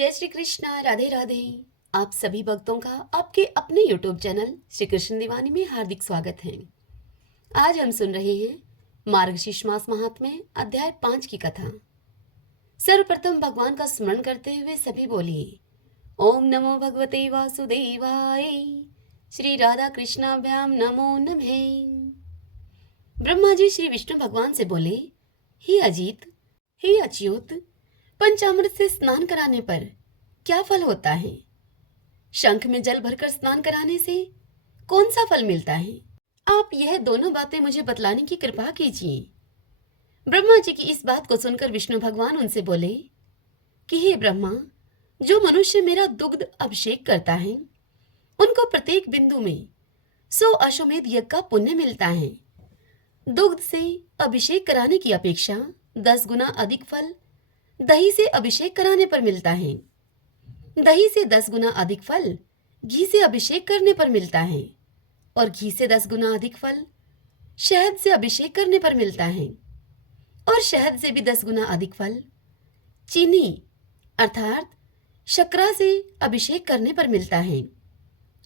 जय श्री कृष्णा, राधे राधे। आप सभी भक्तों का आपके अपने यूट्यूब चैनल श्री कृष्ण दीवानी में हार्दिक स्वागत है। आज हम सुन रहे हैं मार्गशीर्ष मास महात्म्य अध्याय 5 की कथा। सर्वप्रथम भगवान का स्मरण करते हुए सभी बोलिए ओम नमो भगवते वासुदेवाय। श्री राधा कृष्णाभ्याम नमो नमः। ब्रह्मा जी श्री विष्णु भगवान से बोले, हे अजीत, हे अच्युत, पंचामृत से स्नान कराने पर क्या फल होता है? शंख में जल भरकर स्नान कराने से कौन सा फल मिलता है? आप यह दोनों बातें मुझे बतलाने की कृपा कीजिए। ब्रह्मा जी की इस बात को सुनकर विष्णु भगवान उनसे बोले कि हे ब्रह्मा, जो मनुष्य मेरा दुग्ध अभिषेक करता है उनको प्रत्येक बिंदु में 100 अश्वमेध यज्ञ का पुण्य मिलता है। दुग्ध से अभिषेक कराने की अपेक्षा 10 गुना अधिक फल दही से अभिषेक कराने पर मिलता है। दही से 10 गुना अधिक फल घी से अभिषेक करने पर मिलता है और घी से 10 गुना अधिक फल शहद से अभिषेक करने पर मिलता है और शहद से भी 10 गुना अधिक फल चीनी अर्थात शर्करा से अभिषेक करने पर मिलता है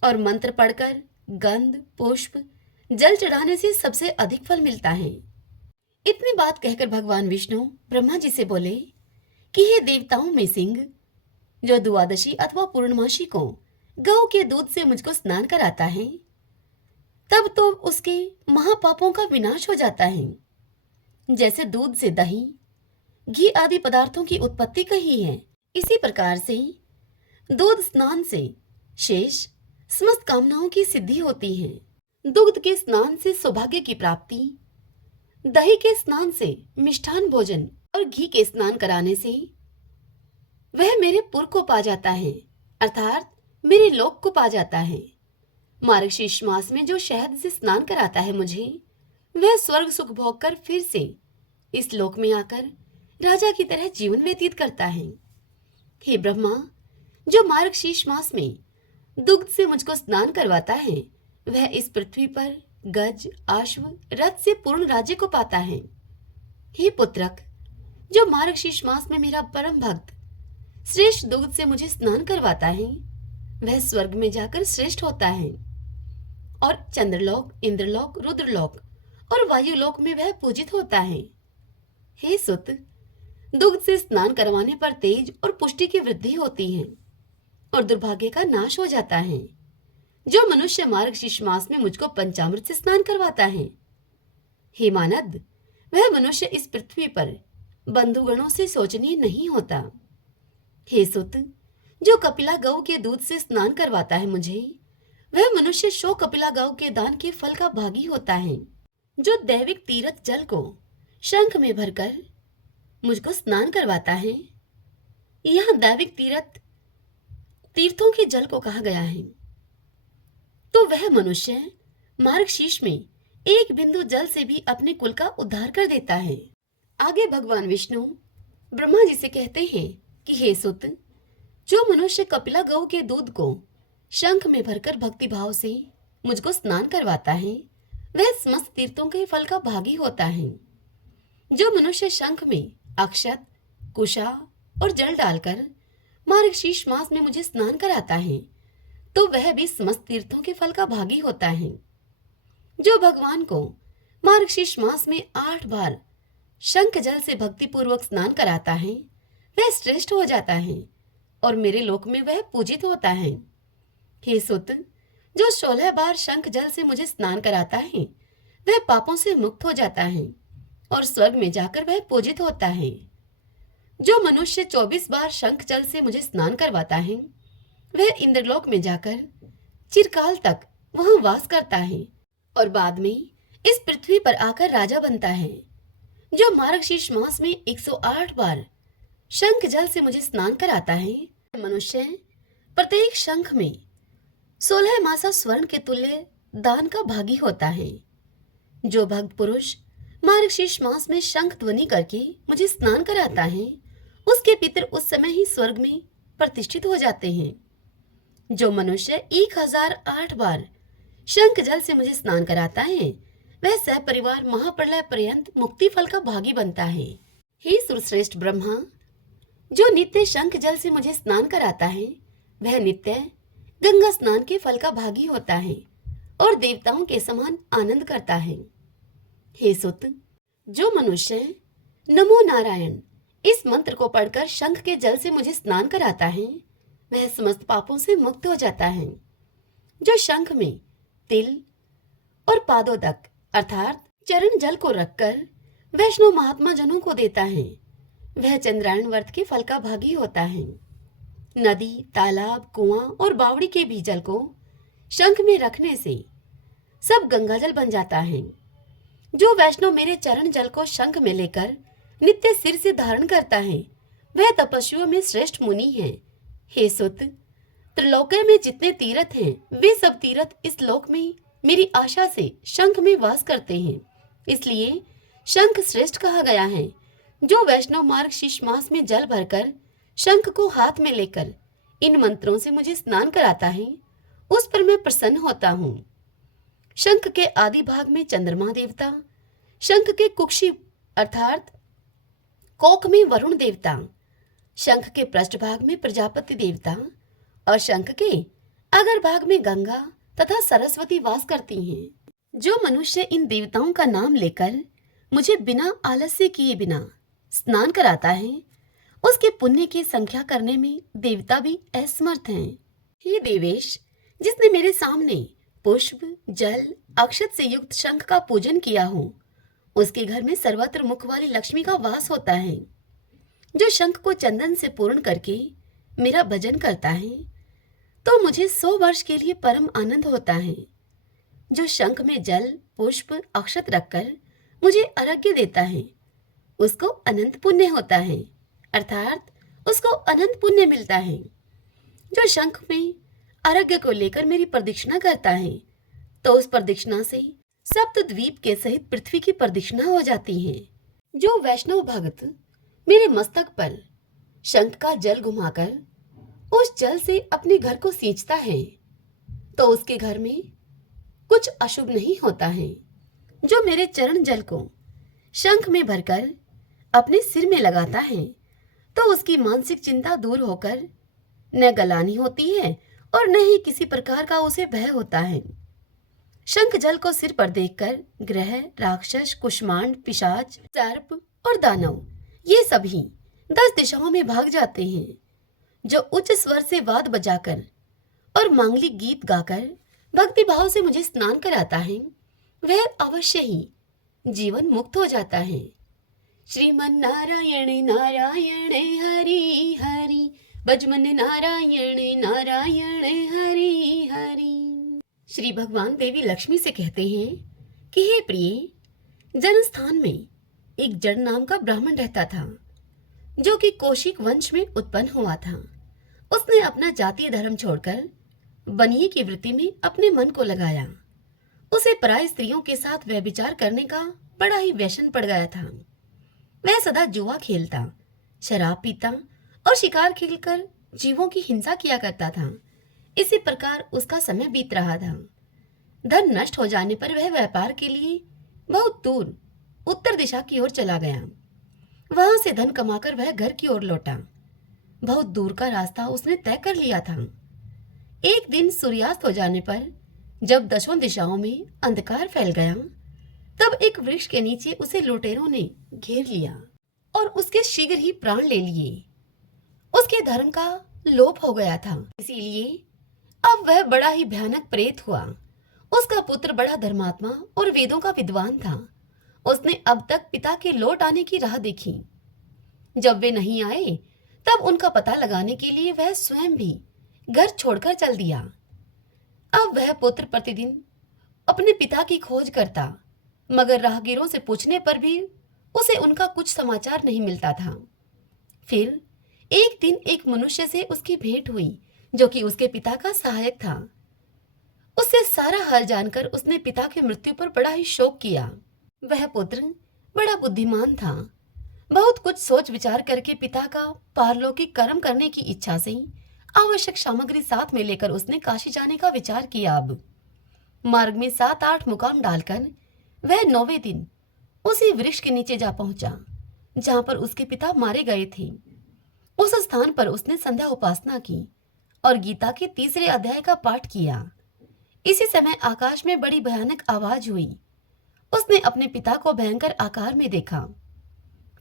और मंत्र पढ़कर गंध पुष्प जल चढ़ाने से सबसे अधिक फल मिलता है। इतनी बात कहकर भगवान विष्णु ब्रह्मा जी से बोले कि हे देवताओं में सिंह, जो द्वादशी अथवा पूर्णमासी को गौ के दूध से मुझको स्नान कराता है तब तो उसके महापापों का विनाश हो जाता है। जैसे दूध से दही घी आदि पदार्थों की उत्पत्ति कही है, इसी प्रकार से दूध स्नान से शेष समस्त कामनाओं की सिद्धि होती है। दुग्ध के स्नान से सौभाग्य की प्राप्ति, दही के स्नान से मिष्ठान भोजन और घी के स्नान कराने से वह मेरे पुर को पा जाता है अर्थात मेरे लोक को पा जाता है। मार्गशीर्ष मास में जो शहद से स्नान कराता है मुझे, वह स्वर्ग सुख भोग कर फिर से इस लोक में आकर राजा की तरह जीवन व्यतीत करता है। हे ब्रह्मा, जो मार्गशीर्ष मास में दुग्ध से मुझको स्नान करवाता है वह इस पृथ्वी पर गज अश्व रथ से पूर्ण राज्य को पाता है। हे पुत्रक, जो मार्गशीर्ष मास में मेरा परम भक्त श्रेष्ठ दुग्ध से मुझे स्नान करवाता है वह स्वर्ग में जाकर श्रेष्ठ होता है और चंद्रलोक इंद्रलोक रुद्रलोक और वायुलोक में वह पूजित होता है। हे सुत, दुग्ध से स्नान करवाने पर तेज और पुष्टि की वृद्धि होती है और दुर्भाग्य का नाश हो जाता है। जो मनुष्य मार्गशीर्ष मास में मुझको पंचामृत से स्नान करवाता है, हे मानद, वह मनुष्य इस पृथ्वी पर बंधुगणों से शोचनीय नहीं होता। हे सुत, जो कपिला गौ के दूध से स्नान करवाता है मुझे, वह मनुष्य 100 कपिला गौ के दान के फल का भागी होता है। जो दैविक तीर्थ जल को शंख में भरकर मुझको स्नान करवाता है, यहाँ दैविक तीर्थों के जल को कहा गया है, तो वह मनुष्य मार्गशीर्ष में एक बिंदु जल से भी अपने कुल का उद्धार कर देता है। आगे भगवान विष्णु ब्रह्मा जी से कहते हैं कि हे सुत, जो मनुष्य कपिला गौ के दूध को शंख में भरकर भक्ति भाव से मुझको स्नान करवाता है वह समस्त तीर्थों के फल का भागी होता है। जो मनुष्य शंख में अक्षत कुशा और जल डालकर मार्गशीर्ष मास में मुझे स्नान कराता है तो वह भी समस्त तीर्थों के फल का भागी होता है। जो भगवान को मार्गशीर्ष मास में 8 बार शंख जल से भक्ति पूर्वक स्नान कराता है वह श्रेष्ठ हो जाता है और मेरे लोक में वह पूजित होता है। हे सुत, जो 16 बार शंख जल से मुझे स्नान कराता है वह पापों से मुक्त हो जाता है और स्वर्ग में जाकर वह पूजित होता है। जो मनुष्य 24 बार शंख जल से मुझे स्नान करवाता है वह इंद्रलोक में जाकर चिरकाल तक वहां वास करता है और बाद में इस पृथ्वी पर आकर राजा बनता है। जो मार्गशीर्ष मास में 108 बार शंख जल से मुझे स्नान कराता है, मनुष्य प्रत्येक शंख में 16 मासा स्वर्ण के तुल्य दान का भागी होता है। जो भक्त पुरुष मार्गशीर्ष मास में शंख ध्वनि करके मुझे स्नान कराता है उसके पितर उस समय ही स्वर्ग में प्रतिष्ठित हो जाते हैं। जो मनुष्य 1008 बार शंख जल से मुझे स्नान कराता है वह सपरिवार महाप्रलय पर्यंत मुक्ति फल का भागी बनता है। हे सुरश्रेष्ठ ब्रह्मा, जो नित्य शंख जल से मुझे स्नान कराता है वह नित्य गंगा स्नान के फल का भागी होता है और देवताओं के समान आनंद करता है। हे सुत, जो मनुष्य नमो नारायण इस मंत्र को पढ़कर शंख के जल से मुझे स्नान कराता है वह समस्त पापों से मुक्त हो जाता है। जो शंख में तिल और पादोदक अर्थात चरण जल को रखकर वैष्णव महात्मा जनों को देता है वह चंद्रायण व्रत के फल का भागी होता है। नदी, तालाब, कुआं और बावड़ी के भी जल को शंख में रखने से सब गंगाजल बन जाता है। जो वैष्णव मेरे चरण जल को शंख में लेकर नित्य सिर से धारण करता है वह तपस्वियों में श्रेष्ठ मुनि है। हे सुत, त्रिलोक में जितने तीर्थ हैं वे सब तीर्थ इस लोक में मेरी आशा से शंख में वास करते हैं, इसलिए शंख श्रेष्ठ कहा गया है। जो वैष्णव मार्ग शीश मास में जल भरकर शंख को हाथ में लेकर इन मंत्रों से मुझे स्नान कराता है उस पर मैं प्रसन्न होता हूँ। शंख के आदि भाग में चंद्रमा देवता, शंख के कुक्षी अर्थात कोक में वरुण देवता, शंख के पृष्ठ भाग में प्रजापति देवता और शंख के अगर भाग में गंगा तथा सरस्वती वास करती हैं। जो मनुष्य इन देवताओं का नाम लेकर मुझे बिना आलस्य किए बिना स्नान कराता है उसके पुण्य की संख्या करने में देवता भी असमर्थ हैं। हे देवेश, जिसने मेरे सामने पुष्प, जल, अक्षत से युक्त शंख का पूजन किया हो उसके घर में सर्वत्र मुख वाली लक्ष्मी का वास होता है। जो शंख को चंदन से पूर्ण करके मेरा भजन करता है तो मुझे 100 वर्ष के लिए परम आनंद होता है। जो शंख में जल, पुष्प, अक्षत रखकर मुझे अर्घ्य देता है उसको अनंत पुण्य होता है, अर्थात उसको अनंत पुण्य मिलता है। जो शंख में अर्घ्य को लेकर मेरी प्रदक्षिणा करता है तो उस प्रदक्षिणा से सप्त द्वीप के सहित पृथ्वी की प्रदक्षिणा हो जाती है। जो वैष्णव भक्त मेरे मस्तक पर शंख का जल घुमाकर उस जल से अपने घर को सींचता है तो उसके घर में कुछ अशुभ नहीं होता है। जो मेरे चरण जल को शंख में भरकर अपने सिर में लगाता है तो उसकी मानसिक चिंता दूर होकर न गलानी होती है और न ही किसी प्रकार का उसे भय होता है। शंख जल को सिर पर देखकर ग्रह, राक्षस, कुष्मांड, पिशाच, सर्प और दानव ये सभी 10 दिशाओं में भाग जाते हैं। जो उच्च स्वर से वाद बजाकर और मांगलिक गीत गाकर भक्ति भाव से मुझे स्नान कराता है वह अवश्य ही जीवन मुक्त हो जाता है। श्रीमन नारायण नारायण हरि हरि, भजमन नारायण नारायण हरि हरि। श्री भगवान देवी लक्ष्मी से कहते हैं कि हे प्रिय, जनस्थान में एक जड़ नाम का ब्राह्मण रहता था जो कि कौशिक वंश में उत्पन्न हुआ था। उसने अपना जातीय धर्म छोड़कर बनिए की वृत्ति में अपने मन को लगाया। उसे पराई स्त्रियों के साथ व्यभिचार करने का बड़ा ही व्यसन पड़ गया था। वह सदा जुआ खेलता, शराब पीता और शिकार खेलकर जीवों की हिंसा किया करता था। इसी प्रकार उसका समय बीत रहा था। धन नष्ट हो जाने पर वह व्यापार के लिए बहुत दूर उत्तर दिशा की ओर चला गया। वहां से धन कमाकर वह घर की ओर लौटा। बहुत दूर का रास्ता उसने तय कर लिया था। एक दिन सूर्यास्त हो जाने पर जब दसों दिशाओं में अंधकार फैल गया तब एक वृक्ष के नीचे उसे लुटेरों ने घेर लिया और उसके शीघ्र ही प्राण ले लिए। उसके धर्म का लोप हो गया था, इसीलिए अब वह बड़ा ही भयानक प्रेत हुआ। उसका पुत्र बड़ा धर्मात्मा और वेदों का विद्वान था। उसने अब तक पिता के लौट आने की राह देखी। जब वे नहीं आए तब उनका पता लगाने के लिए वह स्वयं भी घर छोड़कर चल दिया। अब वह पुत्र प्रतिदिन अपने पिता की खोज करता, मगर राहगीरों से पूछने पर भी उसे उनका कुछ समाचार नहीं मिलता था। फिर एक दिन एक मनुष्य से उसकी भेंट हुई जो कि उसके पिता का सहायक था। उससे सारा हाल जानकर उसने पिता की मृत्यु पर बड़ा ही शोक किया। वह पुत्र बड़ा बुद्धिमान था। बहुत कुछ सोच विचार करके पिता का पारलौकिक कर्म करने की इच्छा से आवश्यक सामग्री साथ में लेकर उसने काशी जाने का विचार किया। अब मार्ग में 7-8 मुकाम डालकर वह 9वें दिन उसी वृक्ष के नीचे जा पहुंचा जहां पर उसके पिता मारे गए थे। उस स्थान पर उसने संध्या उपासना की और गीता के तीसरे अध्याय का पाठ किया। इसी समय आकाश में बड़ी भयानक आवाज हुई। उसने अपने पिता को भयंकर आकार में देखा।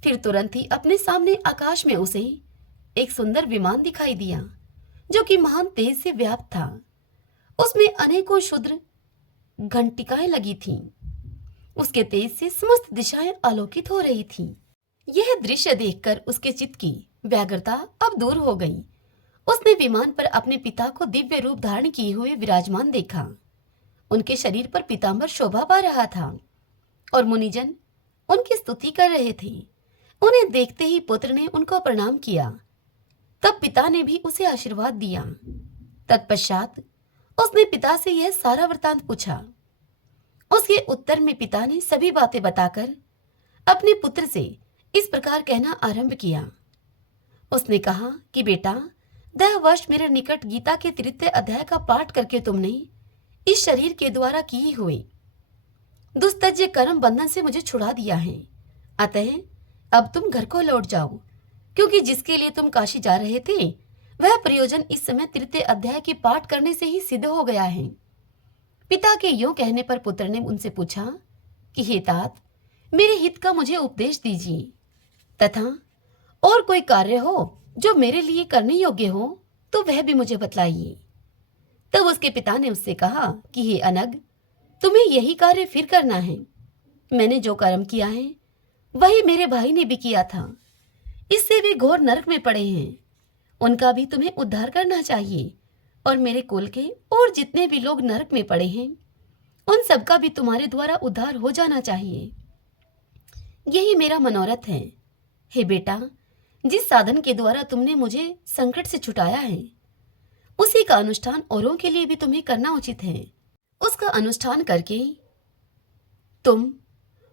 फिर तुरंत ही अपने सामने आकाश में उसे एक सुंदर विमान दिखाई दिया, जो कि महान तेज से व्याप्त था। उसमें अनेकों क्षुद्र घंटिकाएं लगी थीं। उसके तेज से समस्त दिशाएं आलोकित हो रही थीं। यह दृश्य देखकर उसके चित्त की व्यग्रता अब दूर हो गई। उसने विमान पर अपने पिता को दिव्य रूप धारण किए हुए विराजमान देखा। उनके शरीर पर पीतांबर शोभा पा रहा था और मुनिजन उनकी स्तुति कर रहे थे। उन्हें देखते ही पुत्र ने उनको प्रणाम किया। तब पिता ने भी उसे आशीर्वाद दिया। तत्पश्चात उसने पिता से यह सारा वृतांत पूछा। उसके उत्तर में पिता ने सभी बातें बताकर अपने पुत्र से इस प्रकार कहना आरंभ किया। उसने कहा कि बेटा, 10 वर्ष मेरे निकट गीता के तृतीय अध्याय का पाठ करके तुमने इस शरीर के द्वारा किए हुए दुस्तज्य कर्म बंधन से मुझे छुड़ा दिया है। अतः अब तुम घर को लौट जाओ, क्योंकि जिसके लिए तुम काशी जा रहे थे वह प्रयोजन इस समय तृतीय अध्याय के पाठ करने से ही सिद्ध हो गया है। पिता के यूं कहने पर पुत्र ने उनसे पूछा कि हे तात, मेरे हित का मुझे उपदेश दीजिए तथा और कोई कार्य हो जो मेरे लिए करने योग्य हो तो वह भी मुझे बतलाइए। तब उसके पिता ने उससे कहा कि हे अनग, तुम्हें यही कार्य फिर करना है। मैंने जो कर्म किया है वही मेरे भाई ने भी किया था। इससे वे घोर नरक में पड़े हैं। उनका भी तुम्हें उद्धार करना चाहिए और मेरे कुल के और जितने भी लोग नरक में पड़े हैं उन सबका भी तुम्हारे द्वारा उद्धार हो जाना चाहिए। यही मेरा मनोरथ है। हे बेटा, जिस साधन के द्वारा तुमने मुझे संकट से छुटाया है उसी का अनुष्ठान औरों के लिए भी तुम्हें करना उचित है। उसका अनुष्ठान करके तुम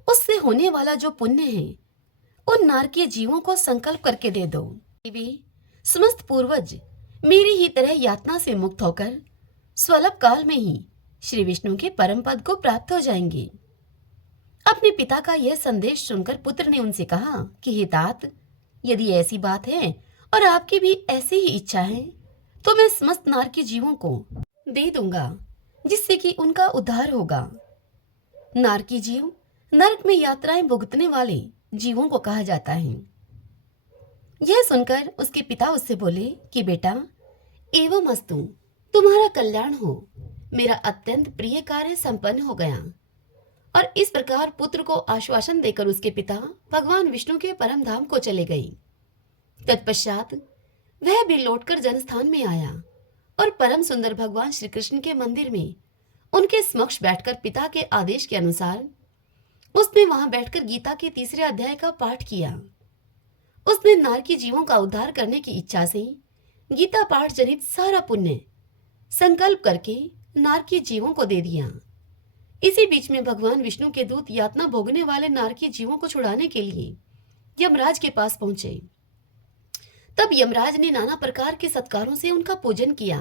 उससे होने वाला जो पुण्य है उन नारकीय जीवों को संकल्प करके दे दो। वे समस्त पूर्वज मेरी ही तरह यातना से मुक्त होकर स्वल्प काल में ही श्री विष्णु के परम पद को प्राप्त हो जाएंगे। अपने पिता का यह संदेश सुनकर पुत्र ने उनसे कहा कि हे तात, यदि ऐसी बात है और आपकी भी ऐसी ही इच्छा है तो मैं समस्त नारकीय जीवों को दे दूंगा, जिससे कि उनका उद्धार होगा। नारकीय जीव नरक में यात्राएं भुगतने वाले जीवों को कहा जाता है। यह सुनकर उसके पिता उससे बोले कि बेटा, एवं अस्तु, तुम्हारा कल्याण हो। मेरा अत्यंत प्रिय कार्य संपन्न हो गया। और इस प्रकार पुत्र को आश्वासन देकर उसके पिता भगवान विष्णु के परम धाम को चले गए। तत्पश्चात वह भी लौटकर जनस्थान में आया और परम सुंदर भगवान श्री कृष्ण के मंदिर में उनके समक्ष बैठकर पिता के आदेश के अनुसार उसने वहां बैठकर गीता के तीसरे अध्याय का पाठ किया। उसने नारकी जीवों का उद्धार करने की इच्छा से गीता पाठ जनित सारा पुण्य संकल्प करके नारकी जीवों को दे दिया। इसी बीच में भगवान विष्णु के दूत यातना भोगने वाले नारकी जीवों को छुड़ाने के लिए यमराज के पास पहुंचे। तब यमराज ने नाना प्रकार के सत्कारों से उनका पूजन किया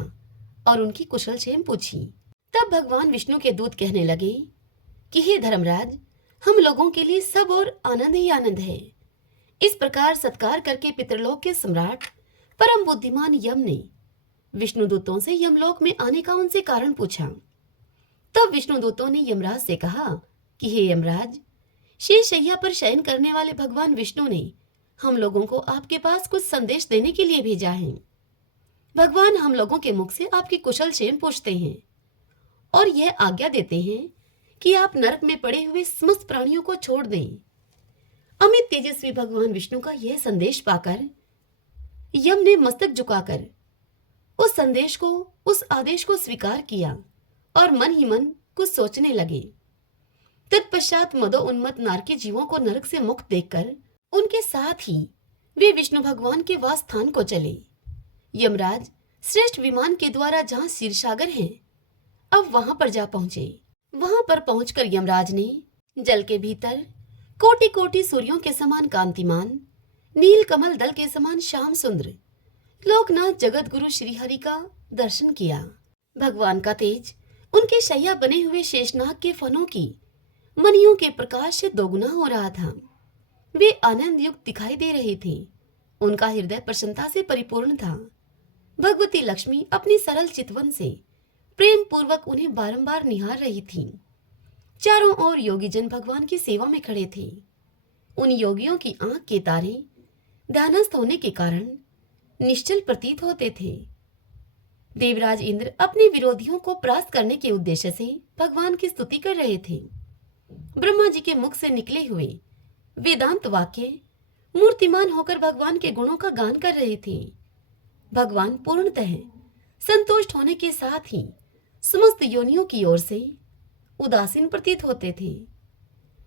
और उनकी कुशल क्षेम पूछी। तब भगवान विष्णु के दूत कहने लगे कि हे धर्मराज, हम लोगों के लिए सब और आनंद ही आनंद है। इस प्रकार सत्कार करके पितृलोक के सम्राट परम बुद्धिमान यम ने विष्णुदूतों से यमलोक में आने का उनसे कारण पूछा। तब विष्णुदूतों ने यमराज से कहा कि हे यमराज, शेषशैया पर शयन करने वाले भगवान विष्णु ने हम लोगों को आपके पास कुछ संदेश देने के लिए भेजा है। भगवान हम लोगों के मुख से आपकी कुशल क्षेम पूछते हैं और यह आज्ञा देते हैं कि आप नरक में पड़े हुए समस्त प्राणियों को छोड़ दें। अमित तेजस्वी भगवान विष्णु का यह संदेश पाकर यम ने मस्तक झुकाकर उस संदेश को, उस आदेश को स्वीकार किया और मन ही मन कुछ सोचने लगे। तत्पश्चात मदो उन्मत्त नारकी जीवों को नरक से मुक्त देखकर उनके साथ ही वे विष्णु भगवान के वास स्थान को चले। यमराज श्रेष्ठ विमान के द्वारा जहां क्षीरसागर है, अब वहां पर जा पहुंचे। वहां पर पहुंचकर यमराज ने जल के भीतर कोटि कोटि सूर्यों के समान कांतिमान, नील कमल दल के समान श्याम सुंदर लोकनाथ जगत गुरु श्री हरि का दर्शन किया। भगवान का तेज उनके शैया बने हुए शेषनाग के फनों की मणियों के प्रकाश से दोगुना हो रहा था। वे आनंद युक्त दिखाई दे रहे थे उनका हृदय प्रसन्नता से परिपूर्ण था। भगवती लक्ष्मी अपनी सरल चितवन से प्रेम पूर्वक उन्हें बारंबार निहार रही थीं। चारों ओर योगी जन भगवान की सेवा में खड़े थे। उन योगियों की आंख के तारे ध्यानस्थ होने के कारण निश्चल प्रतीत होते थे। देवराज इंद्र अपने विरोधियों को परास्त करने के उद्देश्य से भगवान की स्तुति कर रहे थे। ब्रह्मा जी के मुख से निकले हुए वेदांत वाक्य मूर्तिमान होकर भगवान के गुणों का गान कर रहे थे। भगवान पूर्णतः संतुष्ट होने के साथ ही समस्त योनियों की ओर से उदासीन प्रतीत होते थे।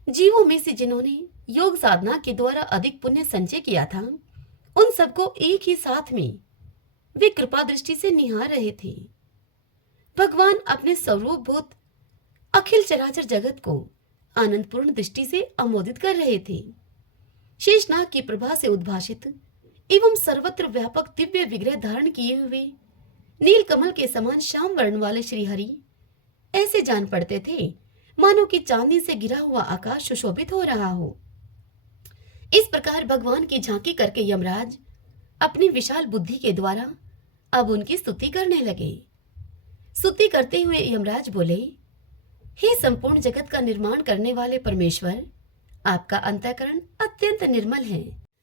जीवों में से जिन्होंने योग साधना के द्वारा अधिक पुण्य संचय किया था, उन सबको एक ही साथ में वे कृपा दृष्टि से निहार रहे थे। भगवान अपने स्वरूपभूत अखिल चराचर जगत को आनंदपूर्ण दृष्टि से अमोदित कर रहे थे। शेषनाग की प्रभा से उद्भाषित एवं सर्वत्र व्यापक दिव्य विग्रह धारण किए हुए नील कमल के समान श्याम वर्ण वाले श्रीहरि ऐसे जान पड़ते थे मानो कि चांदी से घिरा हुआ आकाश सुशोभित हो रहा हो। इस प्रकार भगवान की झांकी करके यमराज अपनी विशाल बुद्धि के द्वारा अब उनकी स्तुति करने लगे। स्तुति करते हुए यमराज बोले, हे संपूर्ण जगत का निर्माण करने वाले परमेश्वर, आपका अंतःकरण अत्यंत निर्मल है।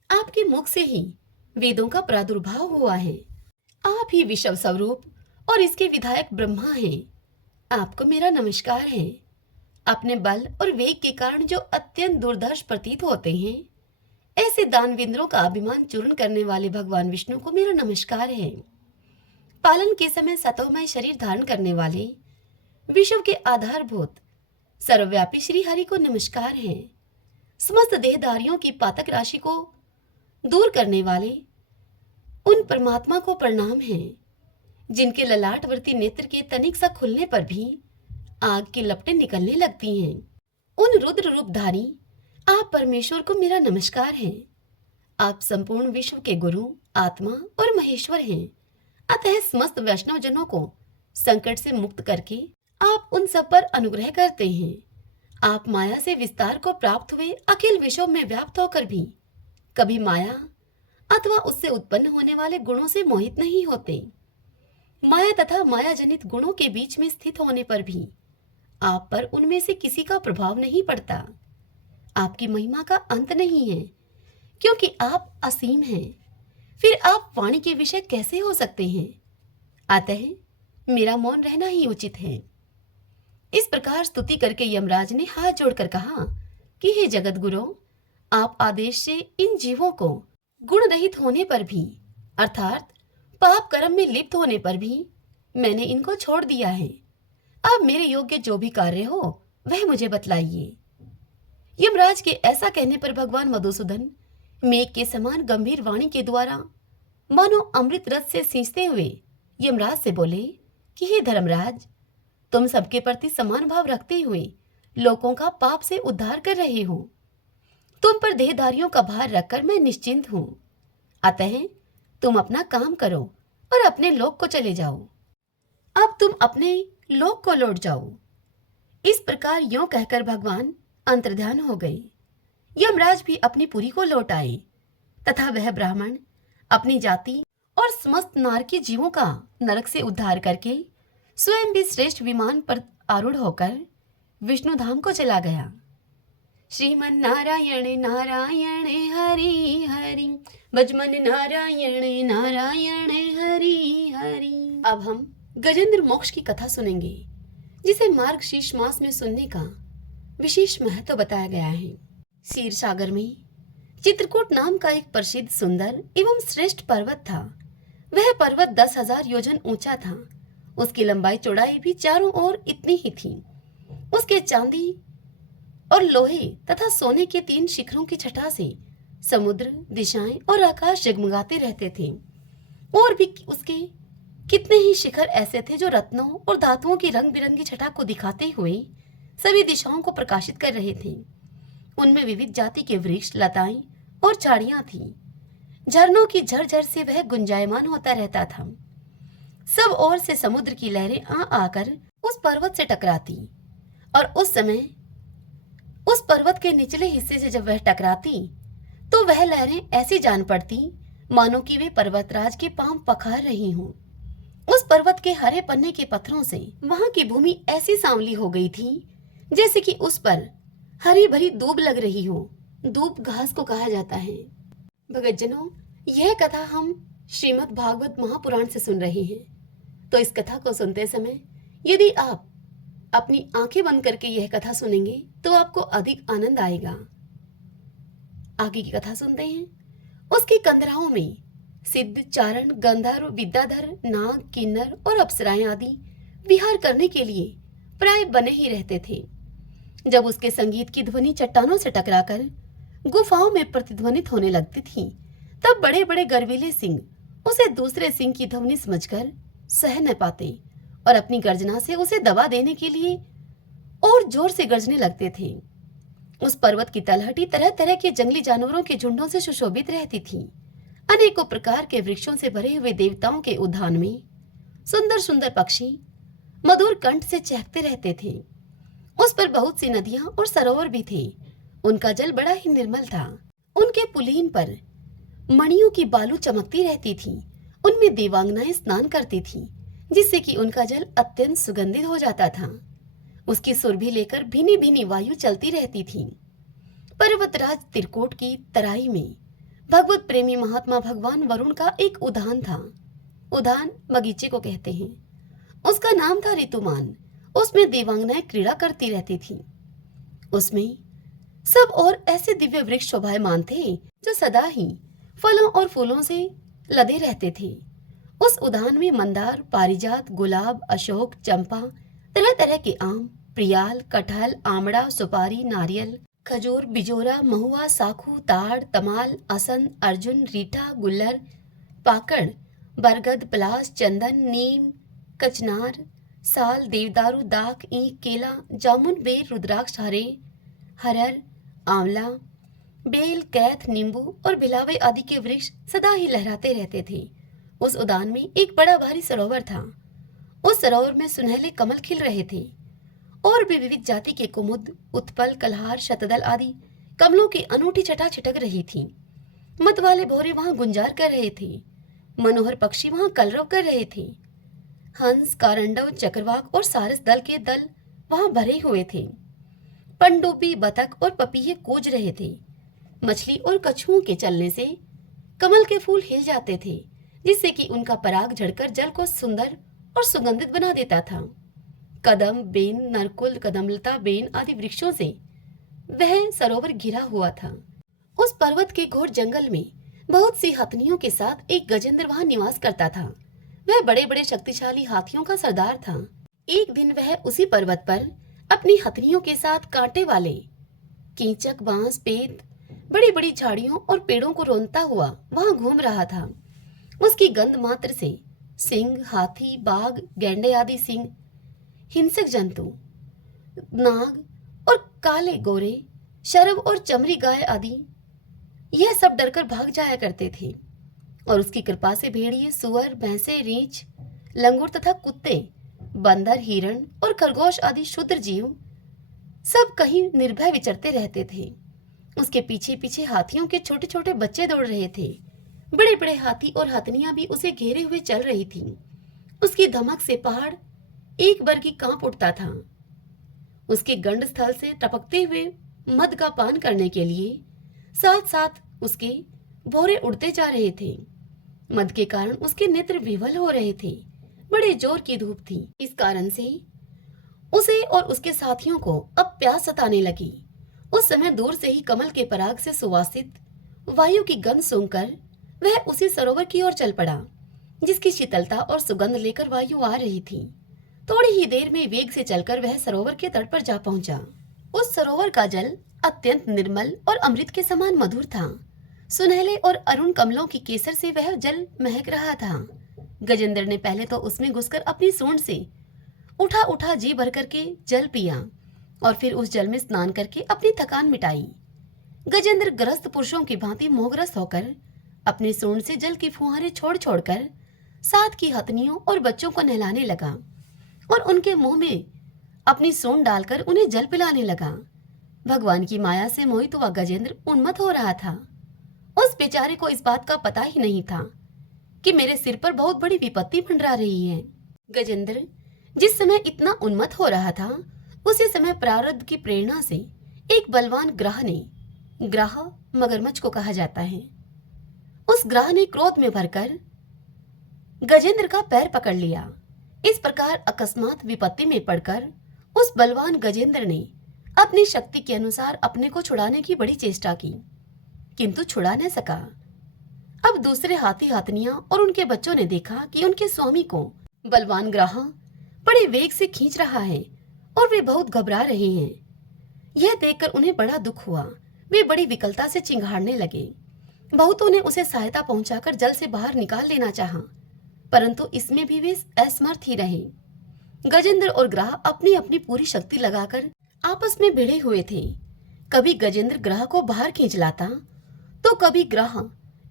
आपके मुख से ही वेदों का प्रादुर्भाव हुआ है। आप ही विश्व स्वरूप और इसके विधायक ब्रह्मा हैं। आपको मेरा नमस्कार है। अपने बल और वेग के कारण जो अत्यंत दुर्धर्ष प्रतीत होते हैं, ऐसे दानवेंद्रों का अभिमान चूर्ण करने वाले भगवान विष्णु को मेरा नमस्कार है। पालन के समय सतोमय शरीर धारण करने वाले विश्व के आधारभूत सर्वव्यापी श्री हरि को नमस्कार है। समस्त देहधारियों की पातक राशि को दूर करने वाले उन परमात्मा को प्रणाम है, जिनके ललाटवर्ती नेत्र के तनिक सा खुलने पर भी आग की लपटें निकलने लगती हैं। उन रुद्र रूपधारी आप परमेश्वर को मेरा नमस्कार है। आप संपूर्ण विश्व के गुरु, आत्मा और महेश्वर हैं। अतः समस्त वैष्णव जनों को संकट से मुक्त करके आप उन सब पर अनुग्रह करते हैं। आप माया से विस्तार को प्राप्त हुए अखिल विश्व में व्याप्त होकर भी कभी माया अथवा उससे उत्पन्न होने वाले गुणों से मोहित नहीं होते। माया तथा माया जनित गुणों के बीच में स्थित होने पर भी आप पर उनमें से किसी का प्रभाव नहीं पड़ता। आपकी महिमा का अंत नहीं है, क्योंकि आप असीम हैं। फिर आप वाणी के विषय कैसे हो सकते हैं? अतः मेरा मौन रहना ही उचित है। इस प्रकार स्तुति करके यमराज ने हाथ जोड़कर कहा कि हे जगत गुरु, आप आदेश से इन जीवों को गुण रहित होने पर भी अर्थात पाप कर्म में लिप्त होने पर भी मैंने इनको छोड़ दिया है। अब मेरे योग्य जो भी कार्य हो वह मुझे बतलाइए। यमराज के ऐसा कहने पर भगवान मधुसूदन मेघ के समान गंभीर वाणी के द्वारा मानो अमृत रस से सींचते हुए यमराज से बोले कि हे धर्मराज, तुम सबके प्रति समान भाव रखते हुए लोगों का पाप से उद्धार कर रहे हो। तुम पर देहधारियों का भार रखकर मैं निश्चिंत हूं। अतः तुम अपना काम करो और अपने लोक को चले जाओ। अब तुम अपने लोक को लौट जाओ। इस प्रकार यों कहकर भगवान अंतर्ध्यान हो गए। यमराज भी अपनी पुरी को लौट आए तथा वह ब्राह्मण अपनी जाति और समस्त नारकी जीवों का नरक से उद्धार करके स्वयं भी श्रेष्ठ विमान पर आरूढ़ होकर विष्णु धाम को चला गया। श्रीमन नारायण नारायण हरि हरि, भजमन नारायण नारायण हरि हरि। अब हम गजेंद्र मोक्ष की कथा सुनेंगे, जिसे मार्गशीर्ष मास में सुनने का विशेष महत्व बताया गया है। क्षीर सागर में चित्रकूट नाम का एक प्रसिद्ध सुंदर एवं श्रेष्ठ पर्वत था। वह पर्वत 10,000 योजन ऊंचा था। उसकी लंबाई चौड़ाई भी चारों ओर इतनी ही थी। उसके चांदी और लोहे तथा सोने के 3 शिखरों की छटा से समुद्र, दिशाएं और आकाश जगमगाते रहते थे। और भी उसके कितने ही शिखर ऐसे थे जो रत्नों और धातुओं की रंग बिरंगी छटा को दिखाते हुए सभी दिशाओं को प्रकाशित कर रहे थे। उनमें विविध जाति के वृक्ष, लताएं और झाड़ियां थीं। झरनों की झरझर से वह गुंजायमान होता रहता था। सब ओर से समुद्र की लहरें आ आकर उस पर्वत से टकराती और उस समय उस पर्वत के निचले हिस्से से जब वह टकराती तो वह लहरें ऐसी जान पड़ती मानो कि वे पर्वतराज के पांव पखार रही हूँ। उस पर्वत के हरे पन्ने के पत्थरों से वहां की भूमि ऐसी सांवली हो गई थी जैसे कि उस पर हरी भरी दूब लग रही हो। दूब घास को कहा जाता है। भगतजनों, यह कथा हम श्रीमद् भागवत महापुराण से सुन रहे हैं। तो इस कथा को सुनते समय यदि आप अपनी आंखें बंद करके यह कथा सुनेंगे तो आपको अधिक आनंद आएगा। आगे की कथा सुनते हैं। उसके कंदराओं में सिद्ध, चारण, गंधर्व, विद्याधर, नाग, किन्नर और अप्सराएं आदि विहार करने के लिए प्राय बने ही रहते थे। जब उसके संगीत की ध्वनि चट्टानों से टकराकर गुफाओं में प्रतिध्वनित होने लगती थी, तब बड़े बड़े गर्वीले सिंह उसे दूसरे सिंह की ध्वनि समझकर सह न पाते और अपनी गर्जना से उसे दबा देने के लिए और जोर से गर्जने लगते थे। उस पर्वत की तलहटी तरह तरह के जंगली जानवरों के झुंडों से सुशोभित रहती थी। अनेकों प्रकार के वृक्षों से भरे हुए देवताओं के उद्यान में सुंदर सुंदर पक्षी मधुर कंठ से चहकते रहते थे। उस पर बहुत सी नदियां और सरोवर भी थे। उनका जल बड़ा ही निर्मल था। उनके पुलीन पर मणियों की बालू चमकती रहती थी। उनमें देवांगनाएं स्नान करती थीं, जिससे कि उनका जल अत्यंत सुगंधित हो जाता था। उसकी सुरभि लेकर भीनी भीनी वायु चलती रहती थी। पर्वतराज तिरकोट की तराई में भगवत प्रेमी महात्मा भगवान वरुण का एक उद्यान था। उद्यान बगीचे को कहते हैं। उसका नाम था ऋतुमान। उसमें देवांगनाएं क्रीड़ा करती रहती थी। उसमें सब और ऐसे दिव्य वृक्ष शोभायमान थे जो सदा ही फलों और फूलों से लदे रहते थे। उस उद्यान में मंदार, पारिजात, गुलाब, अशोक, चंपा, तरह तरह के आम, प्रियाल, कटहल, आमड़ा, सुपारी, नारियल, खजूर, बिजोरा, महुआ, साखू, ताड़, तमाल, असन, अर्जुन, रीठा, गुल्लर, पाकड़, बरगद, पलास, चंदन, नीम, कचनार, साल, देवदारू, दाख, ईख, केला, जामुन, बेर, रुद्राक्ष, हरे, हरर, आंवला, बेल, कैथ, नींबू और बिलावे आदि के वृक्ष सदा ही लहराते रहते थे। उस उद्यान में एक बड़ा भारी सरोवर था। उस सरोवर में सुनहले कमल खिल रहे थे और भी विविध जाति के कुमुद, उत्पल, कलहार, शतदल आदि कमलों की अनूठी छटा छिटक रही थी। मत वाले भौरे वहां गुंजार कर रहे थे। मनोहर पक्षी वहां कलरव कर रहे थे। हंस, कारंडव, चक्रवाक और सारस दल के दल वहां भरे हुए थे। पनडुब्बी, बतख और पपीहे कूज रहे थे। मछली और कछुओं के चलने से कमल के फूल हिल जाते थे, जिससे कि उनका पराग झड़कर जल को सुंदर और सुगंधित बना देता था। कदम, बेन, नरकुल, कदमलता, बेन आदि वृक्षों से वह सरोवर घिरा हुआ था। उस पर्वत के घोर जंगल में बहुत सी हथनियों के साथ एक गजेंद्र वहां निवास करता था। वह बड़े बड़े शक्तिशाली हाथियों का सरदार था। एक दिन वह उसी पर्वत पर अपनी हथनियों के साथ कांटे वाले कीचक, बांस, पेद, बड़ी बड़ी झाड़ियों और पेड़ों को रौंदता हुआ वहां घूम रहा था। उसकी गंध मात्र से सिंह, हाथी, बाघ, गैंडे आदि सिंह, हिंसक जंतु, नाग और काले गोरे, शरव और चमरी गाय आदि यह सब डरकर भाग जाया करते थे। और उसकी कृपा से भेड़िए, सुअर, भैंसे, रीछ, लंगूर तथा कुत्ते, बंदर, हिरण और खरगोश आदि क्षुद्र जीव सब कहीं निर्भय विचरते रहते थे। उसके पीछे पीछे हाथियों के छोटे छोटे बच्चे दौड़ रहे थे। बड़े बड़े हाथी और हथनियां भी उसे घेरे हुए चल रही थीं। उसकी धमक से पहाड़ एक बरगी कांप उठता था। उसके गंड स्थल से टपकते हुए मद का पान करने के लिए साथ साथ उसके भौरे उड़ते जा रहे थे। मद के कारण उसके नेत्र विवल हो रहे थे। बड़े जोर की धूप थी। इस कारण से उसे और उसके साथियों को अब प्यास सताने लगी। उस समय दूर से ही कमल के पराग से सुवासित वायु की गंध सूंघकर वह उसी सरोवर की ओर चल पड़ा, जिसकी शीतलता और सुगंध लेकर वायु आ रही थी। थोड़ी ही देर में वेग से चलकर वह सरोवर के तट पर जा पहुंचा। उस सरोवर का जल अत्यंत निर्मल और अमृत के समान मधुर था। सुनहले और अरुण कमलों की केसर से वह जल महक रहा था। गजेंद्र ने पहले तो उसमें घुसकर अपनी सूंड से उठा उठा जी भर करके जल पिया और फिर उस जल में स्नान करके अपनी थकान मिटाई। गजेंद्र ग्रस्त पुरुषों की भांति मोहग्रस्त होकर अपनी सूंड से जल की फुहारें छोड़ छोड़कर साथ की हथनियों और बच्चों को नहलाने लगा और उनके मुंह में अपनी सूंड डालकर उन्हें जल पिलाने लगा। भगवान की माया से मोहित हुआ गजेंद्र उन्मत्त हो रहा था उस बेचारे को इस बात का पता ही नहीं था कि मेरे सिर पर बहुत बड़ी विपत्ति मंडरा रही है। गजेंद्र जिस समय इतना उन्मत्त हो रहा था, उसी समय प्रारब्ध की प्रेरणा से एक बलवान ग्रह ने, ग्रह मगरमच्छ को कहा जाता है, उस ग्रह ने क्रोध में भरकर गजेंद्र का पैर पकड़ लिया। इस प्रकार अकस्मात विपत्ति में पड़कर उस बलवान गजेंद्र ने अपनी शक्ति के अनुसार अपने को छुड़ाने की बड़ी चेष्टा की, किंतु छुड़ा न सका। अब दूसरे हाथी हाथनियां और उनके बच्चों ने देखा कि उनके स्वामी को बलवान ग्रह बड़े वेग से खींच रहा है और वे बहुत घबरा रहे हैं। यह देखकर उन्हें बड़ा दुख हुआ। वे बड़ी विकलता से चिंघाड़ने लगे। बहुतों ने उसे सहायता पहुंचाकर जल से बाहर निकाल लेना चाहा, परंतु इसमें भी वे असमर्थ ही रहे। गजेंद्र और ग्रह अपनी अपनी पूरी शक्ति लगाकर आपस में भिड़े हुए थे। कभी गजेंद्र ग्रह को बाहर खींच लाता तो कभी ग्रह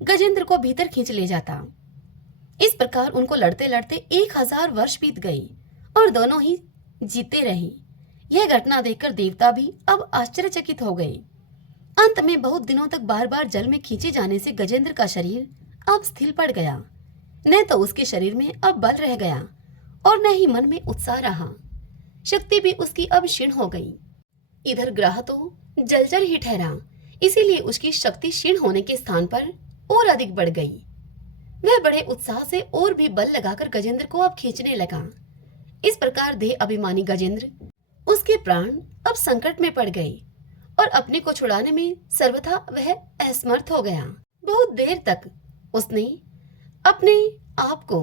गजेंद्र को भीतर खींच ले जाता। इस प्रकार उनको लड़ते लड़ते 1000 वर्ष बीत गए और दोनों ही जीते रहे। यह घटना देखकर देवता भी अब आश्चर्यचकित हो गए। अंत में बहुत दिनों तक बार बार जल में खींचे जाने से गजेंद्र का शरीर अब स्थिर पड़ गया। न तो उसके शरीर में अब बल रह गया और न ही मन में उत्साह रहा। शक्ति भी उसकी अब क्षीण हो गई। इधर ग्रह तो जलचर ही ठहरा, इसीलिए उसकी शक्ति क्षीण होने के स्थान पर और अधिक बढ़ गई। वह बड़े उत्साह से और भी बल लगाकर गजेंद्र को अब खींचने लगा। इस प्रकार देह अभिमानी गजेंद्र, उसके प्राण अब संकट में पड़ गए और अपने को छुड़ाने में सर्वथा वह असमर्थ हो गया। बहुत देर तक उसने अपने आप को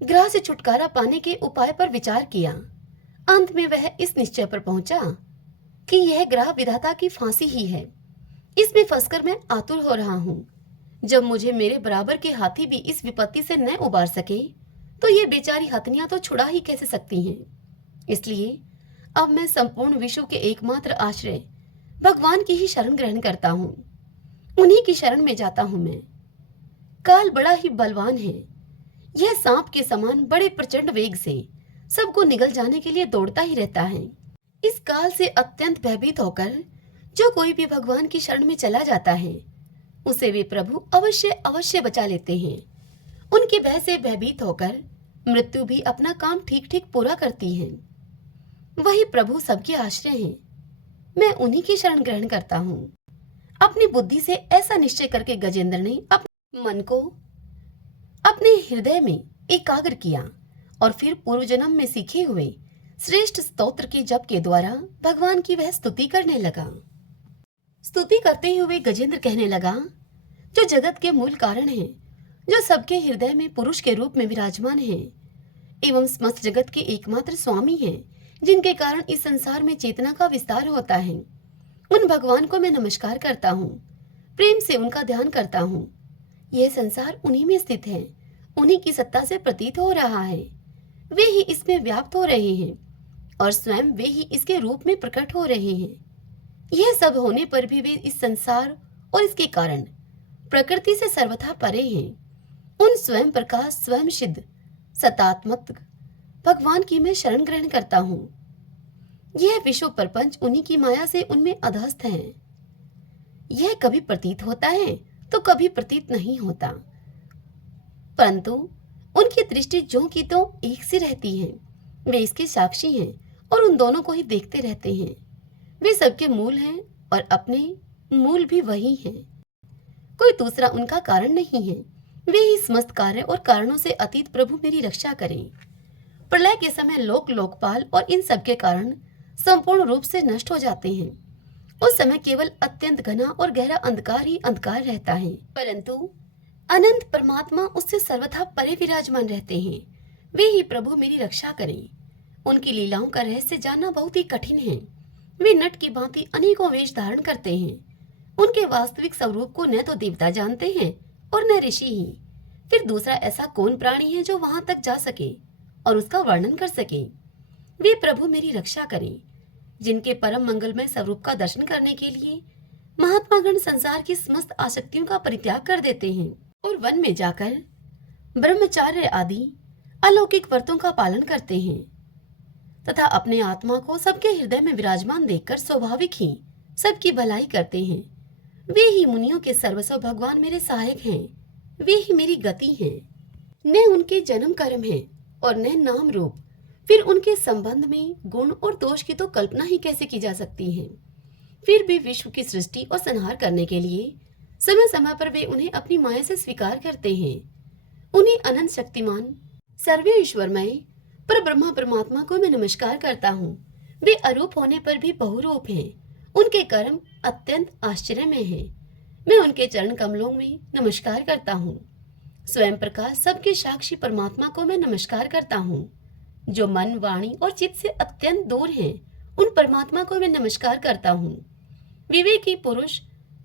ग्रह से छुटकारा पाने के उपाय पर विचार किया। अंत में वह इस निश्चय पर पहुंचा कि यह ग्रह विधाता की फांसी ही है। इसमें फंसकर मैं आतुर हो रहा हूँ। जब मुझे मेरे बराबर के हाथी भी इस विपत्ति से न उबार सके, तो ये बेचारी हथनियां तो छुड़ा ही कैसे सकती हैं। इसलिए अब मैं संपूर्ण विश्व के एकमात्र आश्रय भगवान की ही शरण ग्रहण करता हूँ। उन्हीं की शरण में जाता हूँ मैं। काल बड़ा ही बलवान है। यह सांप के समान बड़े प्रचंड वेग से सबको निगल जाने के लिए दौड़ता ही रहता है। इस काल से अत्यंत भयभीत होकर जो कोई भी भगवान की शरण में चला जाता है, उसे वे प्रभु अवश्य अवश्य बचा लेते हैं। उनके भय से भयभीत होकर मृत्यु भी अपना काम ठीक ठीक पूरा करती है। वही प्रभु सबके आश्रय हैं। मैं उन्हीं की शरण ग्रहण करता हूँ। अपनी बुद्धि से ऐसा निश्चय करके गजेंद्र ने अपने मन को अपने हृदय में एकाग्र किया और फिर पूर्व जन्म में सीखे हुए श्रेष्ठ स्तोत्र के जप के द्वारा भगवान की वह स्तुति करने लगा। स्तुति करते हुए गजेंद्र कहने लगा, जो जगत के मूल कारण है, जो सबके हृदय में पुरुष के रूप में विराजमान है एवं समस्त जगत के एकमात्र स्वामी हैं, जिनके कारण इस संसार में चेतना का विस्तार होता है, उन भगवान को मैं नमस्कार करता हूँ, प्रेम से उनका ध्यान करता हूँ। यह संसार उन्हीं में स्थित है, उन्हीं की सत्ता से प्रतीत हो रहा है। वे ही इसमें व्याप्त हो रहे हैं और स्वयं वे ही इसके रूप में प्रकट हो रहे हैं। यह सब होने पर भी वे इस संसार और इसके कारण प्रकृति से सर्वथा परे हैं। उन स्वयं प्रकाश स्वयं सिद्ध सतात्मक भगवान की मैं शरण ग्रहण करता हूँ। यह विश्व प्रपंच उन्हीं की माया से उनमें अधस्थ है। यह कभी प्रतीत होता है तो कभी प्रतीत नहीं होता, परंतु उनकी दृष्टि ज्यों की त्यों एक सी रहती है। वे इसके साक्षी हैं और उन दोनों को ही देखते रहते हैं। वे सबके मूल हैं और अपने मूल भी वही हैं। कोई दूसरा उनका कारण नहीं है। वे ही समस्त कार्य और कारणों से अतीत प्रभु मेरी रक्षा करें। प्रलय के समय लोक लोकपाल और इन सब के कारण संपूर्ण रूप से नष्ट हो जाते हैं। उस समय केवल अत्यंत घना और गहरा अंधकार ही अंधकार रहता है, परंतु अनंत परमात्मा उससे सर्वथा परे विराजमान रहते हैं। वे ही प्रभु मेरी रक्षा करें। उनकी लीलाओं का रहस्य जानना बहुत ही कठिन है। वे नट की भांति अनेकों वेश धारण करते हैं। उनके वास्तविक स्वरूप को न तो देवता जानते हैं और न ऋषि ही। फिर दूसरा ऐसा कौन प्राणी है जो वहां तक जा सके और उसका वर्णन कर सके। वे प्रभु मेरी रक्षा करें, जिनके परम मंगलमय स्वरूप का दर्शन करने के लिए महात्मागण संसार की समस्त आसक्तियों का परित्याग कर देते हैं और वन में जाकर ब्रह्मचार्य आदि अलौकिक व्रतों का पालन करते हैं तथा अपने आत्मा को सबके हृदय में विराजमान देखकर स्वाभाविक ही सबकी भलाई करते हैं। वे ही मुनियों के सर्वस्व भगवान मेरे सहायक हैं, वे ही मेरी गति हैं। न उनके जन्म कर्म है और न नाम रूप, फिर उनके संबंध में गुण और दोष की तो कल्पना ही कैसे की जा सकती है। फिर भी विश्व की सृष्टि और संहार करने के लिए समय समय पर वे उन्हें अपनी माया से स्वीकार करते हैं। उन्हीं अनंत शक्तिमान सर्वे ईश्वरमय पर ब्रह्मा परमात्मा को मैं नमस्कार करता हूँ। वे अरूप होने पर भी बहुरूप हैं। उनके कर्म अत्यंत आश्चर्यमय हैं। मैं उनके चरण कमलों में नमस्कार करता हूँ। स्वयं प्रकाश सबके साक्षी परमात्मा को मैं नमस्कार करता हूँ। जो मन वाणी और चित्त से अत्यंत दूर हैं, उन परमात्मा को मैं नमस्कार करता हूँ। विवेकी पुरुष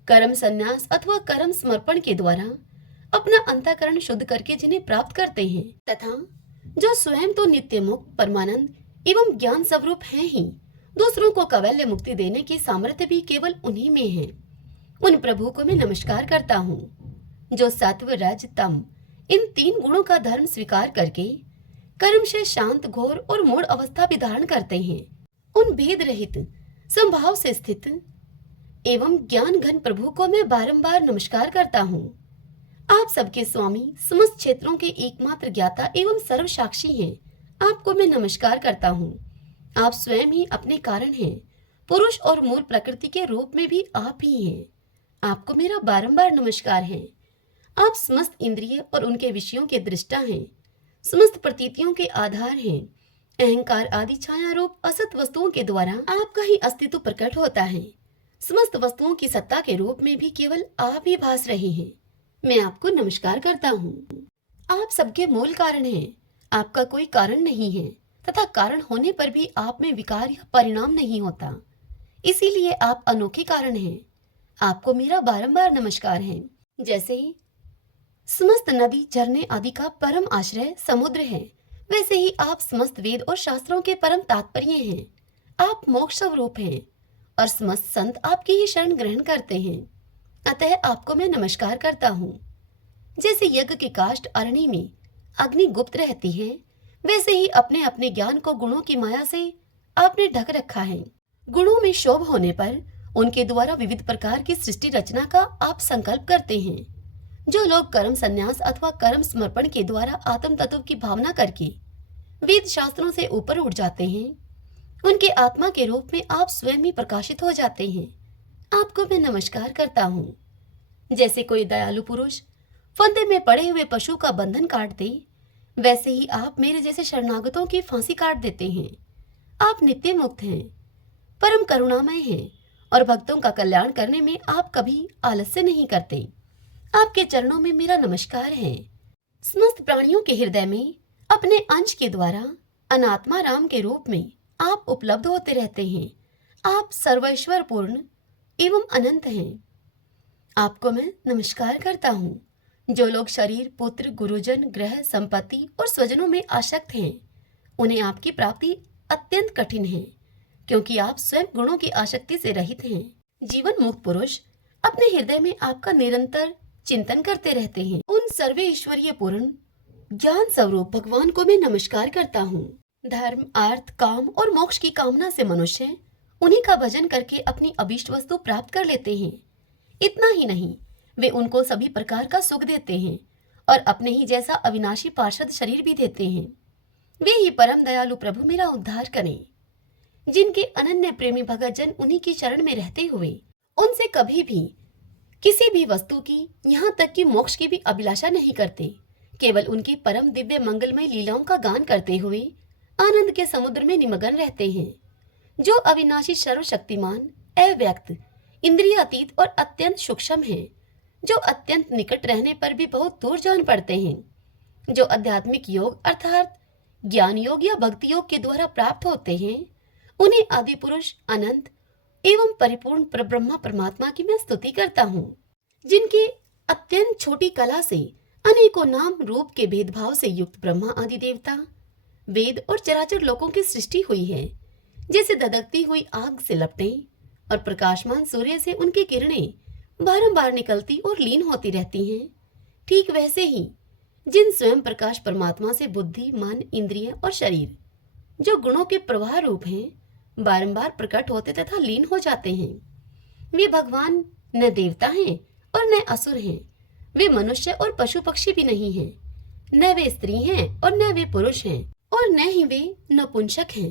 कर्म संन्यास अथवा कर्म समर्पण के द्वारा अपना अंतःकरण शुद्ध करके जिन्हें प्राप्त करते हैं, तथा जो स्वयं तो नित्य मुक्त परमानंद एवं ज्ञान स्वरूप हैं ही, दूसरों को कैवल्य मुक्ति देने की सामर्थ्य भी केवल उन्हीं में है, उन प्रभु को मैं नमस्कार करता हूँ। जो सत्व रज तम इन 3 गुणों का धर्म स्वीकार करके कर्म से शांत घोर और मूढ़ अवस्था भी धारण करते हैं, उन भेद रहित संभाव से स्थित एवं ज्ञान घन प्रभु को मैं बारंबार नमस्कार करता हूँ। आप सबके स्वामी समस्त क्षेत्रों के एकमात्र ज्ञाता एवं सर्व साक्षी हैं। आपको मैं नमस्कार करता हूँ। आप स्वयं ही अपने कारण हैं। पुरुष और मूल प्रकृति के रूप में भी आप ही हैं। आपको मेरा बारंबार नमस्कार है। आप समस्त इंद्रिय और उनके विषयों के दृष्टा हैं, समस्त प्रतीतियों के आधार हैं। अहंकार आदि छाया रूप असत वस्तुओं के द्वारा आपका ही अस्तित्व प्रकट होता है। समस्त वस्तुओं की सत्ता के रूप में भी केवल आप ही भास रहे हैं। मैं आपको नमस्कार करता हूँ। आप सबके मूल कारण हैं। आपका कोई कारण नहीं है तथा कारण होने पर भी आप में विकार या परिणाम नहीं होता, इसीलिए आप अनोखे कारण हैं। आपको मेरा बारंबार नमस्कार है। जैसे ही समस्त नदी झरने आदि का परम आश्रय समुद्र है, वैसे ही आप समस्त वेद और शास्त्रों के परम तात्पर्य हैं। आप मोक्ष स्वरूप हैं और समस्त संत आपकी ही शरण ग्रहण करते हैं। अतः आपको मैं नमस्कार करता हूँ। जैसे यज्ञ की काष्ठ अरणी में अग्नि गुप्त रहती है, वैसे ही अपने अपने ज्ञान को गुणों की माया से आपने ढक रखा है। गुणों में शोभ होने पर उनके द्वारा विविध प्रकार की सृष्टि रचना का आप संकल्प करते हैं। जो लोग कर्म संन्यास अथवा कर्म समर्पण के द्वारा आत्म तत्व की भावना करके वेद शास्त्रों से ऊपर उठ जाते हैं, उनके आत्मा के रूप में आप स्वयं ही प्रकाशित हो जाते हैं। आपको मैं नमस्कार करता हूँ। जैसे कोई दयालु पुरुष फंदे में पड़े हुए पशु का बंधन काट दे, वैसे ही आप मेरे जैसे शरणागतों की फांसी काट देते हैं। आप नित्य मुक्त हैं, परम करुणामय हैं और भक्तों का कल्याण करने में आप कभी आलस्य नहीं करते। आपके चरणों में मेरा नमस्कार है। समस्त प्राणियों के हृदय में अपने अंश के द्वारा अनात्मा राम के रूप में आप उपलब्ध होते रहते हैं। आप सर्वैश्वर पूर्ण एवं अनंत हैं। आपको मैं नमस्कार करता हूँ। जो लोग शरीर पुत्र गुरुजन ग्रह संपत्ति और स्वजनों में आसक्त हैं, उन्हें आपकी प्राप्ति अत्यंत कठिन है, क्योंकि आप स्वयं गुणों की आसक्ति से रहित हैं। जीवन मुक्त पुरुष अपने हृदय में आपका निरंतर चिंतन करते रहते हैं। उन सर्वे ईश्वरीय पूर्ण ज्ञान स्वरूप भगवान को मैं नमस्कार करता हूँ। धर्म अर्थ काम और मोक्ष की कामना से मनुष्य उन्हीं का भजन करके अपनी अभीष्ट वस्तु प्राप्त कर लेते हैं। इतना ही नहीं, वे उनको सभी प्रकार का सुख देते हैं और अपने ही जैसा अविनाशी पार्षद शरीर भी देते हैं। वे ही परम दयालु प्रभु मेरा उद्धार करें। जिनके अनन्य प्रेमी भगत जन उन्हीं की शरण में रहते हुए उनसे कभी भी किसी भी वस्तु की, यहाँ तक कि मोक्ष की भी अभिलाषा नहीं करते, केवल उनकी परम दिव्य मंगलमय लीलाओं का गान करते हुए आनंद के समुद्र में निमग्न रहते हैं। जो अविनाशी सर्वशक्तिमान अव्यक्त इंद्रियातीत और अत्यंत सूक्ष्म है, जो अत्यंत निकट रहने पर भी बहुत दूर जान पड़ते हैं, जो आध्यात्मिक योग अर्थात ज्ञान योग या भक्ति योग के द्वारा प्राप्त होते हैं, उन्हें आदि पुरुष अनंत एवं परिपूर्ण परब्रह्मा परमात्मा की मैं स्तुति करता हूँ। जिनकी अत्यंत छोटी कला से अनेकों नाम रूप के भेदभाव से युक्त ब्रह्मा आदि देवता वेद और चराचर लोकों की सृष्टि हुई है। जैसे ददकती हुई आग से लपटे और प्रकाशमान सूर्य से उनकी किरणें बारंबार निकलती और लीन होती रहती हैं, ठीक वैसे ही जिन स्वयं प्रकाश परमात्मा से बुद्धि मन इंद्रिय और शरीर जो गुणों के प्रवाह रूप हैं बारंबार प्रकट होते तथा लीन हो जाते हैं, वे भगवान न देवता हैं और न असुर हैं। वे मनुष्य और पशु पक्षी भी नहीं हैं। न वे स्त्री हैं और न वे पुरुष हैं, और न ही वे नपुंसक हैं।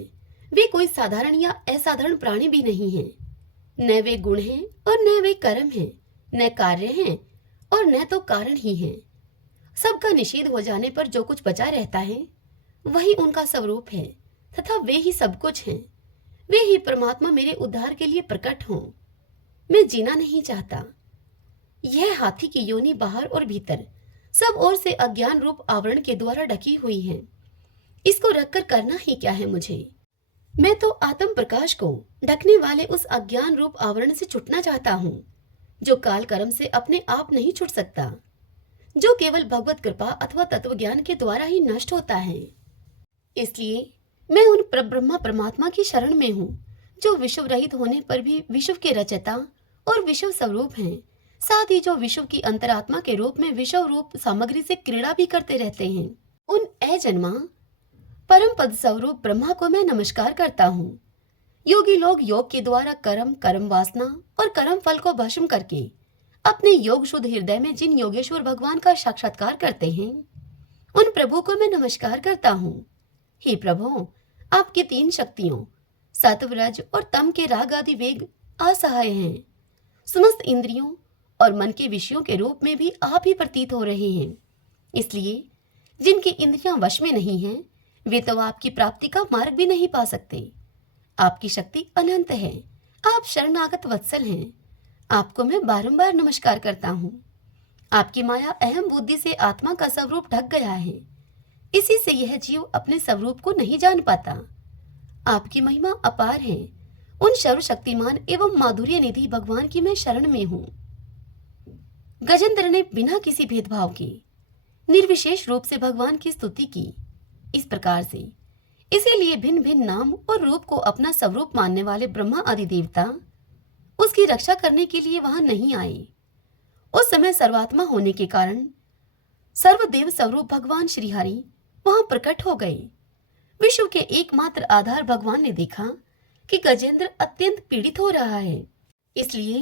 वे कोई साधारण या असाधारण प्राणी भी नहीं हैं। न वे गुण हैं और न वे कर्म हैं, न कार्य हैं और न तो कारण ही हैं। सबका निषेध हो जाने पर जो कुछ बचा रहता है वही उनका स्वरूप है, तथा वे ही सब कुछ हैं। वे ही परमात्मा मेरे उद्धार के लिए प्रकट हों। मैं जीना नहीं चाहता। यह हाथी की योनि बाहर और भीतर सब ओर से अज्ञान रूप आवरण के द्वारा ढकी हुई है। इसको रखकर करना ही क्या है मुझे? मैं तो आत्म प्रकाश को ढकने वाले उस अज्ञान रूप आवरण से छुटना चाहता हूँ, जो काल कर्म से अपने आप नहीं छुट सकता, जो केवल भगवत कृपा अथवा तत्व ज्ञान के द्वारा ही नष्ट होता है। इसलिए मैं उन परब्रह्मा परमात्मा की शरण में हूँ, जो विश्व रहित होने पर भी विश्व के रचयिता और विश्व स्वरूप हैं, साथ ही जो विश्व की अंतरात्मा के रूप में विश्व रूप सामग्री से क्रीड़ा भी करते रहते हैं। उन अजन्मा परम पद स्वरूप ब्रह्मा को मैं नमस्कार करता हूँ। योगी लोग योग के द्वारा कर्म, कर्म वासना और कर्म फल को भस्म करके अपने योग शुद्ध हृदय में जिन योगेश्वर भगवान का साक्षात्कार करते हैं, उन प्रभु को मैं नमस्कार करता हूँ। हे प्रभु, आपकी 3 शक्तियों सत्व, रज और तम के राग आदि वेग असहाय हैं। समस्त इंद्रियों और मन के विषयों के रूप में भी आप ही प्रतीत हो रहे हैं। इसलिए जिनकी इंद्रियां वश में नहीं हैं, वे तो आपकी प्राप्ति का मार्ग भी नहीं पा सकते। आपकी शक्ति अनंत है। आप शरणागत वत्सल हैं। आपको मैं बारंबार नमस्कार करता हूँ। आपकी माया अहम बुद्धि से आत्मा का स्वरूप ढक गया है। इसी से यह जीव अपने स्वरूप को नहीं जान पाता। आपकी महिमा अपार है। उन सर्वशक्तिमान एवं माधुर्य निधि भगवान की मैं शरण में हूँ। गजेंद्र ने बिना किसी भेदभाव के निर्विशेष रूप से भगवान की स्तुति की, इस प्रकार से। इसीलिए भिन्न भिन्न नाम और रूप को अपना स्वरूप मानने वाले ब्रह्मा आदि देवता उसकी रक्षा करने के लिए वहां नहीं आए। उस समय सर्वात्मा होने के कारण सर्वदेव स्वरूप भगवान श्रीहरि वहां प्रकट हो गए। विश्व के एकमात्र आधार भगवान ने देखा कि गजेंद्र अत्यंत पीड़ित हो रहा है। इसलिए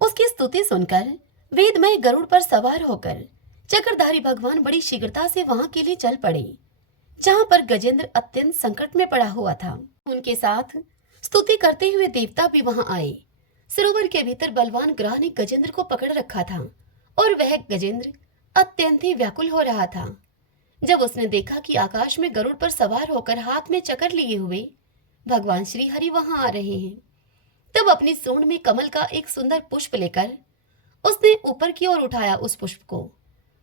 उसकी स्तुति सुनकर वेदमय गरुड़ पर सवार होकर चक्रधारी भगवान बड़ी शीघ्रता से वहां के लिए चल पड़े, जहां पर गजेंद्र अत्यंत संकट में पड़ा हुआ था। उनके साथ स्तुति करते हुए देवता भी वहां आए। सरोवर के भीतर बलवान ग्रह ने गजेंद्र को पकड़ रखा था और वह गजेंद्र अत्यंत ही व्याकुल हो रहा था। जब उसने देखा कि आकाश में गरुड़ पर सवार होकर हाथ में चक्र लिए हुए भगवान श्री हरि वहां आ रहे हैं, तब अपनी सूंड में कमल का एक सुंदर पुष्प लेकर उसने ऊपर की ओर उठाया उस पुष्प को,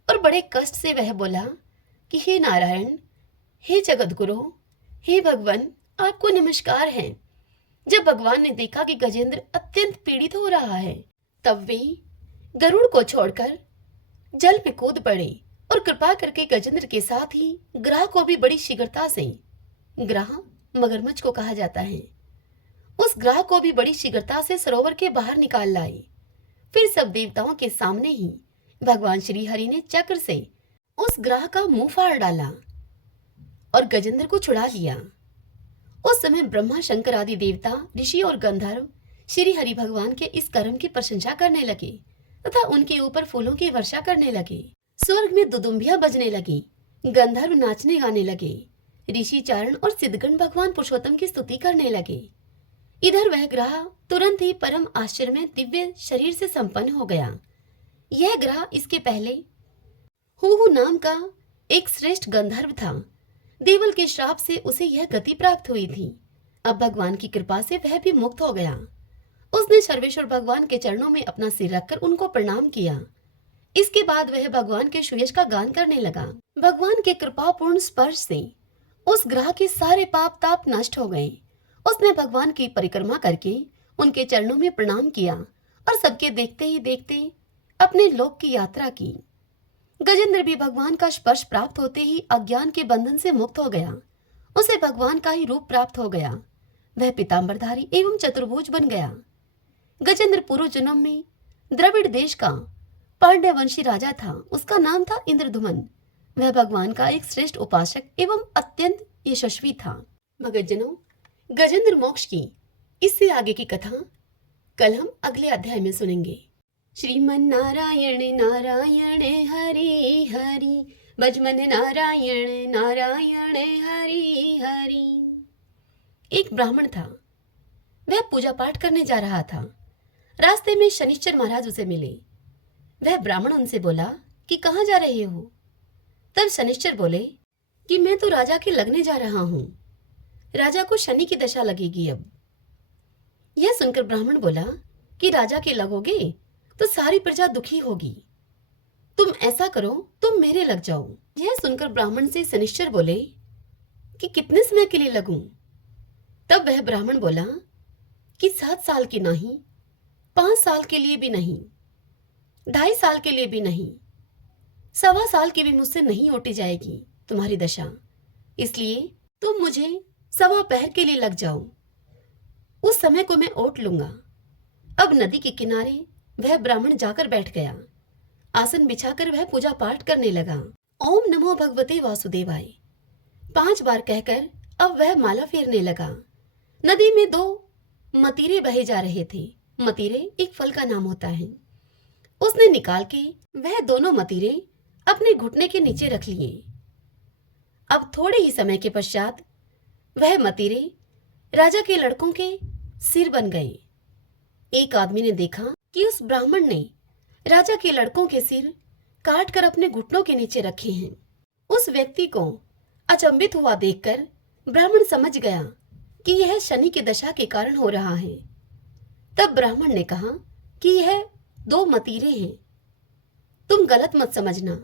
और बड़े कष्ट से वह बोला कि हे नारायण, हे जगत गुरु, हे भगवान, आपको नमस्कार है। जब भगवान ने देखा कि गजेंद्र अत्यंत पीड़ित हो रहा है, तब वे गरुड़ को छोड़कर जल में कूद पड़े और कृपा करके गजेंद्र के साथ ही ग्रह को भी बड़ी शीघ्रता से, ग्रह मगरमच्छ को कहा जाता है, उस ग्रह को भी बड़ी शीघ्रता से सरोवर के बाहर निकाल लाए। फिर सब देवताओं के सामने ही भगवान श्री हरि ने चक्र से उस ग्रह का मुंह फाड़ डाला और गजेंद्र को छुड़ा लिया। उस समय ब्रह्मा, शंकर आदि देवता, ऋषि और गंधर्व श्री हरि भगवान के इस कर्म की प्रशंसा करने लगे तथा उनके ऊपर फूलों की वर्षा करने लगे। स्वर्ग में दुदुम्बियां बजने लगी, गंधर्व नाचने गाने लगे, ऋषि, चारण और सिद्धगण भगवान पुरुषोत्तम की स्तुति करने लगे। इधर वह ग्रह तुरंत ही परम आश्चर्य में दिव्य शरीर से संपन्न हो गया। यह ग्रह इसके पहले हूहू नाम का एक श्रेष्ठ गंधर्व था। देवल के श्राप से उसे यह गति प्राप्त हुई थी। अब भगवान की कृपा से वह भी मुक्त हो गया। उसने सर्वेश्वर भगवान के चरणों में अपना सिर रखकर उनको प्रणाम किया। इसके बाद वह भगवान के सुयश का गान करने लगा। भगवान के कृपापूर्ण स्पर्श से उस ग्रह के सारे पाप ताप नष्ट हो गए। उसने भगवान की परिक्रमा करके उनके चरणों में प्रणाम किया और सबके देखते ही देखते अपने लोक की यात्रा की। गजेंद्र भी भगवान का स्पर्श प्राप्त होते ही अज्ञान के बंधन से मुक्त हो गया। उसे भगवान का ही रूप प्राप्त हो गया। वह पीतांबरधारी एवं चतुर्भुज बन गया। गजेंद्र पूर्व जन्म में द्रविड़ देश का पांड्य वंशी राजा था। उसका नाम था इंद्रधुमन। वह भगवान का एक श्रेष्ठ उपासक एवं अत्यंत यशस्वी था। भगतजनों, गजेंद्र मोक्ष की इससे आगे की कथा कल हम अगले अध्याय में सुनेंगे। श्रीमन नारायण नारायण हरि हरि, भजमन नारायण नारायण हरि हरि। एक ब्राह्मण था, वह पूजा पाठ करने जा रहा था। रास्ते में शनिश्चर महाराज उसे मिले। वह ब्राह्मण उनसे बोला कि कहाँ जा रहे हो? तब शनिश्चर बोले कि मैं तो राजा के लगने जा रहा हूं, राजा को शनि की दशा लगेगी अब। यह सुनकर ब्राह्मण बोला कि राजा के लगोगे तो सारी प्रजा दुखी होगी, तुम ऐसा करो, तुम मेरे लग जाओ। यह सुनकर ब्राह्मण से शनिश्चर बोले कि कितने समय के लिए लगूं? तब वह ब्राह्मण बोला कि 7 साल की नहीं, 5 साल के लिए भी नहीं, 2.5 साल के लिए भी नहीं, 1.25 साल की भी मुझसे नहीं ओटी जाएगी तुम्हारी दशा, इसलिए तुम मुझे 1.25 पहर के लिए लग जाओ, उस समय को मैं ओट लूंगा। अब नदी के किनारे वह ब्राह्मण जाकर बैठ गया। आसन बिछाकर वह पूजा पाठ करने लगा। ओम नमो भगवते वासुदेवाय 5 बार कहकर अब वह माला फेरने लगा। नदी में 2 मतीरे बहे जा रहे थे। मतीरे एक फल का नाम होता है। उसने निकाल के वह दोनों मतीरे अपने घुटने के नीचे रख लिए। अब थोड़े ही समय के पश्चात वह मतीरे राजा के लड़कों के सिर बन गए। एक आदमी ने देखा कि उस ब्राह्मण ने राजा के लड़कों के सिर काट कर अपने घुटनों के नीचे रखे हैं। उस व्यक्ति को अचंभित हुआ देखकर ब्राह्मण समझ गया कि यह शनि की दशा के कारण हो रहा है। तब ब्राह्मण ने कहा कि यह 2 मतीरे हैं, तुम गलत मत समझना,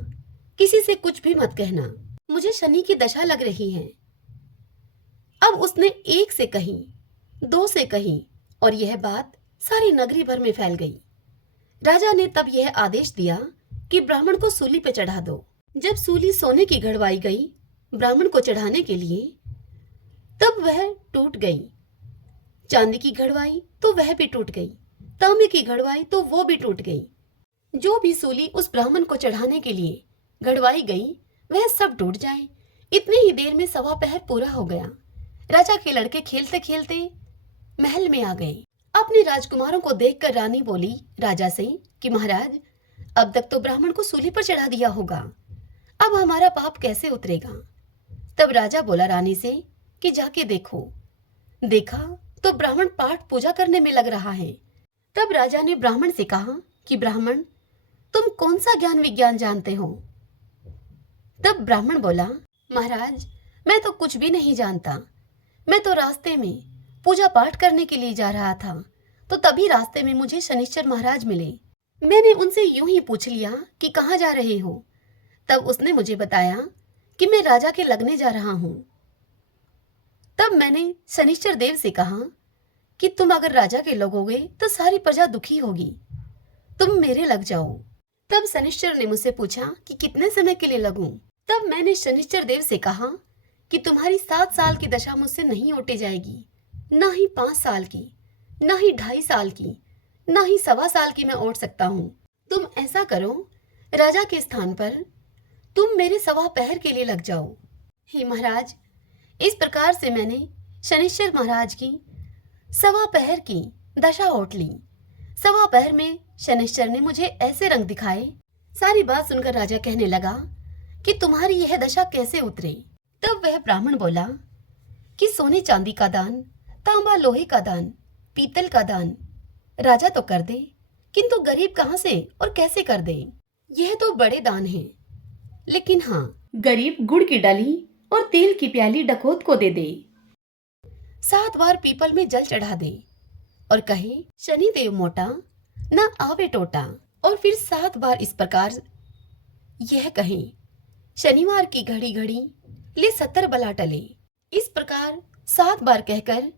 किसी से कुछ भी मत कहना, मुझे शनि की दशा लग रही है। अब उसने 1 से कही, 2 से कही और यह बात सारी नगरी भर में फैल गई। राजा ने तब यह आदेश दिया कि ब्राह्मण को सूली पे चढ़ा दो। जब सूली सोने की घड़वाई गई ब्राह्मण को चढ़ाने के लिए, तब वह टूट गई। चांदी की घड़वाई तो वह भी टूट गई, तांबे की घड़वाई तो वो भी टूट गई। जो भी सूली उस ब्राह्मण को चढ़ाने के लिए घड़वाई गई वह सब टूट जाए। इतनी ही देर में 1.25 पहर पूरा हो गया। राजा के लड़के खेलते खेलते महल में आ गए। अपने राजकुमारों को देखकर रानी बोली राजा से कि महाराज, अब तक तो ब्राह्मण को सूली पर चढ़ा दिया होगा, अब हमारा पाप कैसे उतरेगा? तब राजा बोला रानी से कि जाके देखो। देखा तो ब्राह्मण पाठ पूजा करने में लग रहा है। तब राजा ने ब्राह्मण से कहा कि ब्राह्मण, तुम कौन सा ज्ञान विज्ञान जानते हो? तब ब्राह्मण बोला, महाराज, मैं तो कुछ भी नहीं जानता। मैं तो रास्ते में पूजा पाठ करने के लिए जा रहा था, तो तभी रास्ते में मुझे शनिश्चर महाराज मिले। मैंने उनसे यूं ही पूछ लिया कि कहाँ जा रहे हो। तब उसने मुझे बताया कि मैं राजा के लगने जा रहा हूं। तब मैंने शनिश्चर देव से कहा कि तुम अगर राजा के लगोगे तो सारी प्रजा दुखी होगी, तुम मेरे लग जाओ। तब शनिश्चर ने मुझसे पूछा कि कितने समय के लिए लगूं। तब मैंने शनिश्चर देव से कहा कि तुम्हारी 7 साल की दशा मुझसे नहीं ओटी जाएगी, ना ही 5 साल की, ना ही 2.5 साल की, ना ही 1.25 साल की मैं ओट सकता हूँ। तुम ऐसा करो, राजा के स्थान पर तुम मेरे 1.25 पहर के लिए लग जाओ। हे महाराज, इस प्रकार से मैंने शनिश्चर महाराज की 1.25 पहर की दशा ओट ली। 1.25 पहर में शनिश्चर ने मुझे ऐसे रंग दिखाए। सारी बात सुनकर राजा कहने लगा कि तुम्हारी यह दशा कैसे उतरे। तब वह ब्राह्मण बोला कि सोने चांदी का दान, तांबा लोहे का दान, पीतल का दान राजा तो कर दे, किंतु गरीब कहाँ से और कैसे कर दे? यह तो बड़े दान हैं, लेकिन हाँ, गरीब गुड़ की डाली और तेल की प्याली डकैत को दे दे। 7 बार पीपल में जल चढ़ा दे और कहे शनि देव मोटा ना आवे टोटा। और फिर 7 बार इस प्रकार यह कहे शनिवार की घड़ी घड़ी ले 70 बला टले। इस प्रकार 7 बार कहकर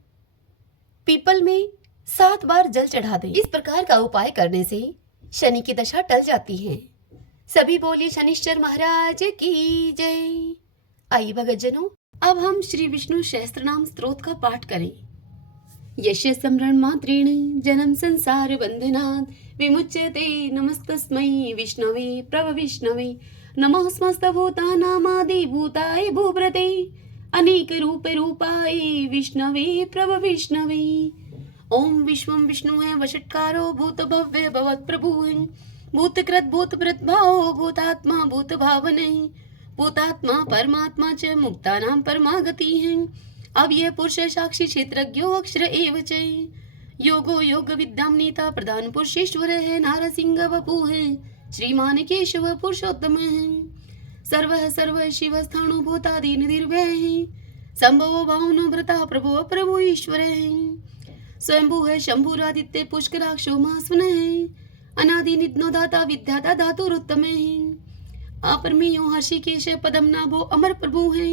पीपल में 7 बार जल चढ़ा दे। इस प्रकार का उपाय करने से शनि की दशा टल जाती है। सभी बोले शनिश्चर महाराज की जय। आइए भगतजनों, अब हम श्री विष्णु सहस्त्रनाम स्तोत्र का पाठ करें। यस्य स्मरण मात्रेण जन्म संसार बंधनात् विमुच्यते नमस्तस्मै विष्णवे प्रभविष्णवे नमः समस्तभूतानामादिभूताय भूभृते अनेक रूप रूपाय विष्णवे प्रभविष्णवे ओम विश्वम विष्णु है वषट्कारो भूत भव्य भवत प्रभु है भूतकृत भूत भाव भूतात्मा भूत भावने भूतात्मा परमात्मा च मुक्तानां परमागति है। अब ये पुरुष साक्षी क्षेत्रज्ञो अक्षर एव च योगो योग विद्याम नीता प्रधान पुरुषेश्वर है नारसिंह वपु है श्रीमान केशव पुरुषोत्तम है सर्व सर्व शिव स्थाणु भूतादि निर्भय है संभव भावनो व्रता प्रभु प्रभु ईश्वर है स्वयंभू है शंभुरादित्य पुष्कराक्षो महास्वन है अनादि निधनो दाता विद्याता धातुरुत्तम है अपरमेयो हर्षिकेश पदम नाभो अमर प्रभु है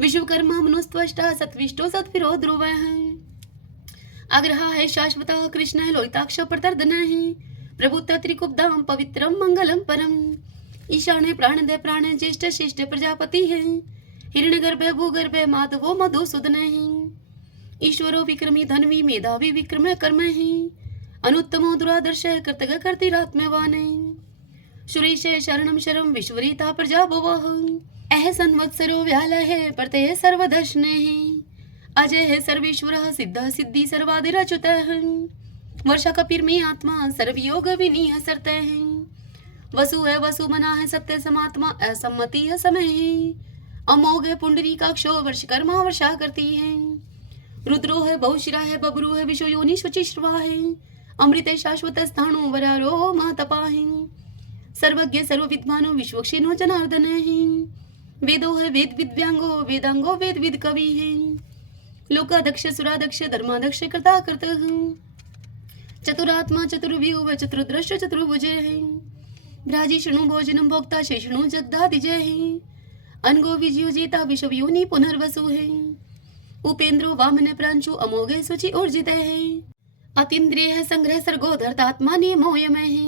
विश्वकर्मा मनुस्त्वष्टा सत्विष्टो सत्विरो ध्रुव है आग्रह है शाश्वत कृष्ण लोहिताक्ष प्रतर्दन है प्रभुत्व त्रिकुब्धाम पवित्रम मंगलम परम ईशान प्राणदय प्राण ज्येष्ठ श्रेष्ठ प्रजापति है हिरण्यगर्भ भूगर्भ माधवो मधुसूदन है ईश्वरो विक्रमी धनवी मेधावी विक्रम कर्म है अनुत्तमो दुरादर्श कर्तग कर्तिरात्मवान है सुरेश शरणम शरम विश्वरीता प्रजा भवः अह संवत्सरो व्याल है प्रत्यय सर्वदर्शन है अजय है सर्वेश्वर सिद्ध सिद्धि सर्वादिरच्युत है वर्षा कपिर में आत्मा सर्वयोग विनीय सरत है वसु है वसु मना है सत्य समात्मा असम्मति है समय है अमोघ है पुंडरी काक्षो वर्षकर्मा वर्षा करती है रुद्रो है बहुशिरा है बबरू है विश्व योनि शुचिश्रवा है अमृत है शाश्वत स्थाणु वरारो महातपा है सर्वज्ञ सर्वविद्वानो विश्वक्षेनो जनार्दन है वेदो है वेद विद्यांगो वेदांगो वेद विद कवि है लोकादक्ष सुरादक्ष धर्मादक्ष कृता कृत चतुरात्मा चतुर्व्यूह चतुर्दृश्य चतुर्भुज है भ्राजी शृणु भोजनम भोक्ता शेषणु जगदादिजय है अनगो विजयो जेता विश्व योनि पुनर्वसु है उपेंद्रो वामन प्रांशु अमोघ सुचि ऊर्जित है अतीन्द्रिय है संग्रह सर्गो धर्तात्मा नियमोयम है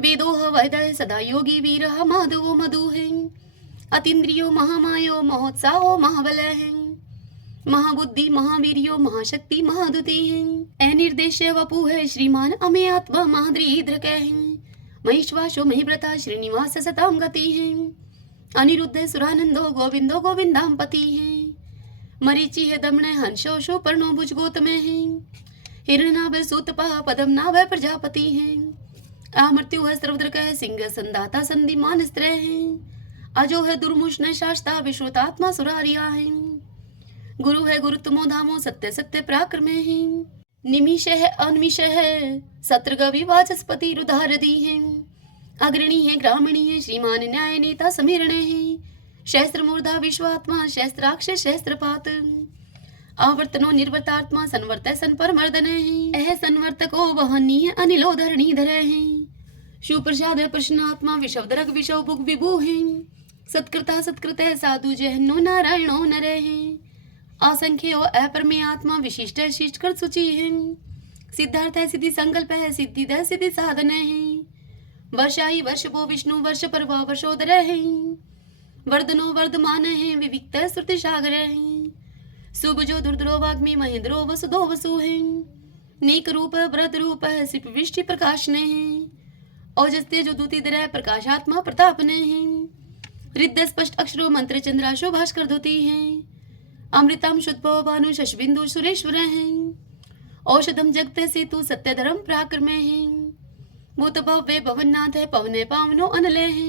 वेदो वैद सदा योगी वीर माधवो मधु है अतीन्द्रियो महामायो महोत्साहो महाबल है महाबुद्धि महावीर्यो महाशक्ति महादुति है अनिर्देश्य वपु है श्रीमान अमे आत्मा महाद्रीद्रक है महिश्वासो महिव्रता श्रीनिवास सताम गति है अनिरुद्ध सुरानंदो गोविंदो गोविंदाम पति है मरीचि है दमन हंसो शो पर्णो भुज गोतम है हिरणाभ सूतपा पदम नाभ प्रजापति है अमृत्यु है सर्वद्रक है सिंह संदाता संधिमान स्त्र है अजो है दुर्मुष्ण शास्ता विश्वतात्मा सुरारिया है गुरु है गुरुत्तमो धामो सत्य सत्य पराक्रम है निमिष है अनिमिष है सत्रगवि वाचस्पति रुदारदी है अग्रणी है ग्रामणी है श्रीमान न्याय नेता समीरण है शस्त्र मूर्धा विश्वात्मा शस्त्राक्ष शस्त्रपात आवर्तनो निर्वर्तात्मा संवर्त सन पर मर्दन है अह संवर्तको वहनीय अनिलो धरणीधर है सुप्रसाद प्रश्नात्मा विषवदरक विषव भुग विभु है सत्कृता सत्कृत साधु जहनो नारायणो नर है असंख्यो अपरमे आत्मा विशिष्ट शिष्टकृत सूचि है सिद्धार्थ है सिद्धि संकल्प है सिद्धि दय सिद्धि साधन है वर्षाई वर्षभो विष्णु वर्ष परवा वर्षोदर है वर्धनो वर्धमान है विविक्त श्रुति सागर है सुभजो दुर्द्रो वाग्मी महेंद्रो वसुधो वसु है नीक रूप व्रत रूप है सिप विष्टि प्रकाश ने है ओजस्ते जो दूती दर प्रकाशात्मा प्रताप ने है रिद्ध स्पष्ट अक्षरो मंत्र चंद्राशो भास्कर धोती है अमृतम शुद्ध भानु शशबिंदु सुरेश्वर है औषधम जगत सेतु सत्य धर्म पराक्रम है भूत भव्य भवननाथ है पवन पावनो अनलय है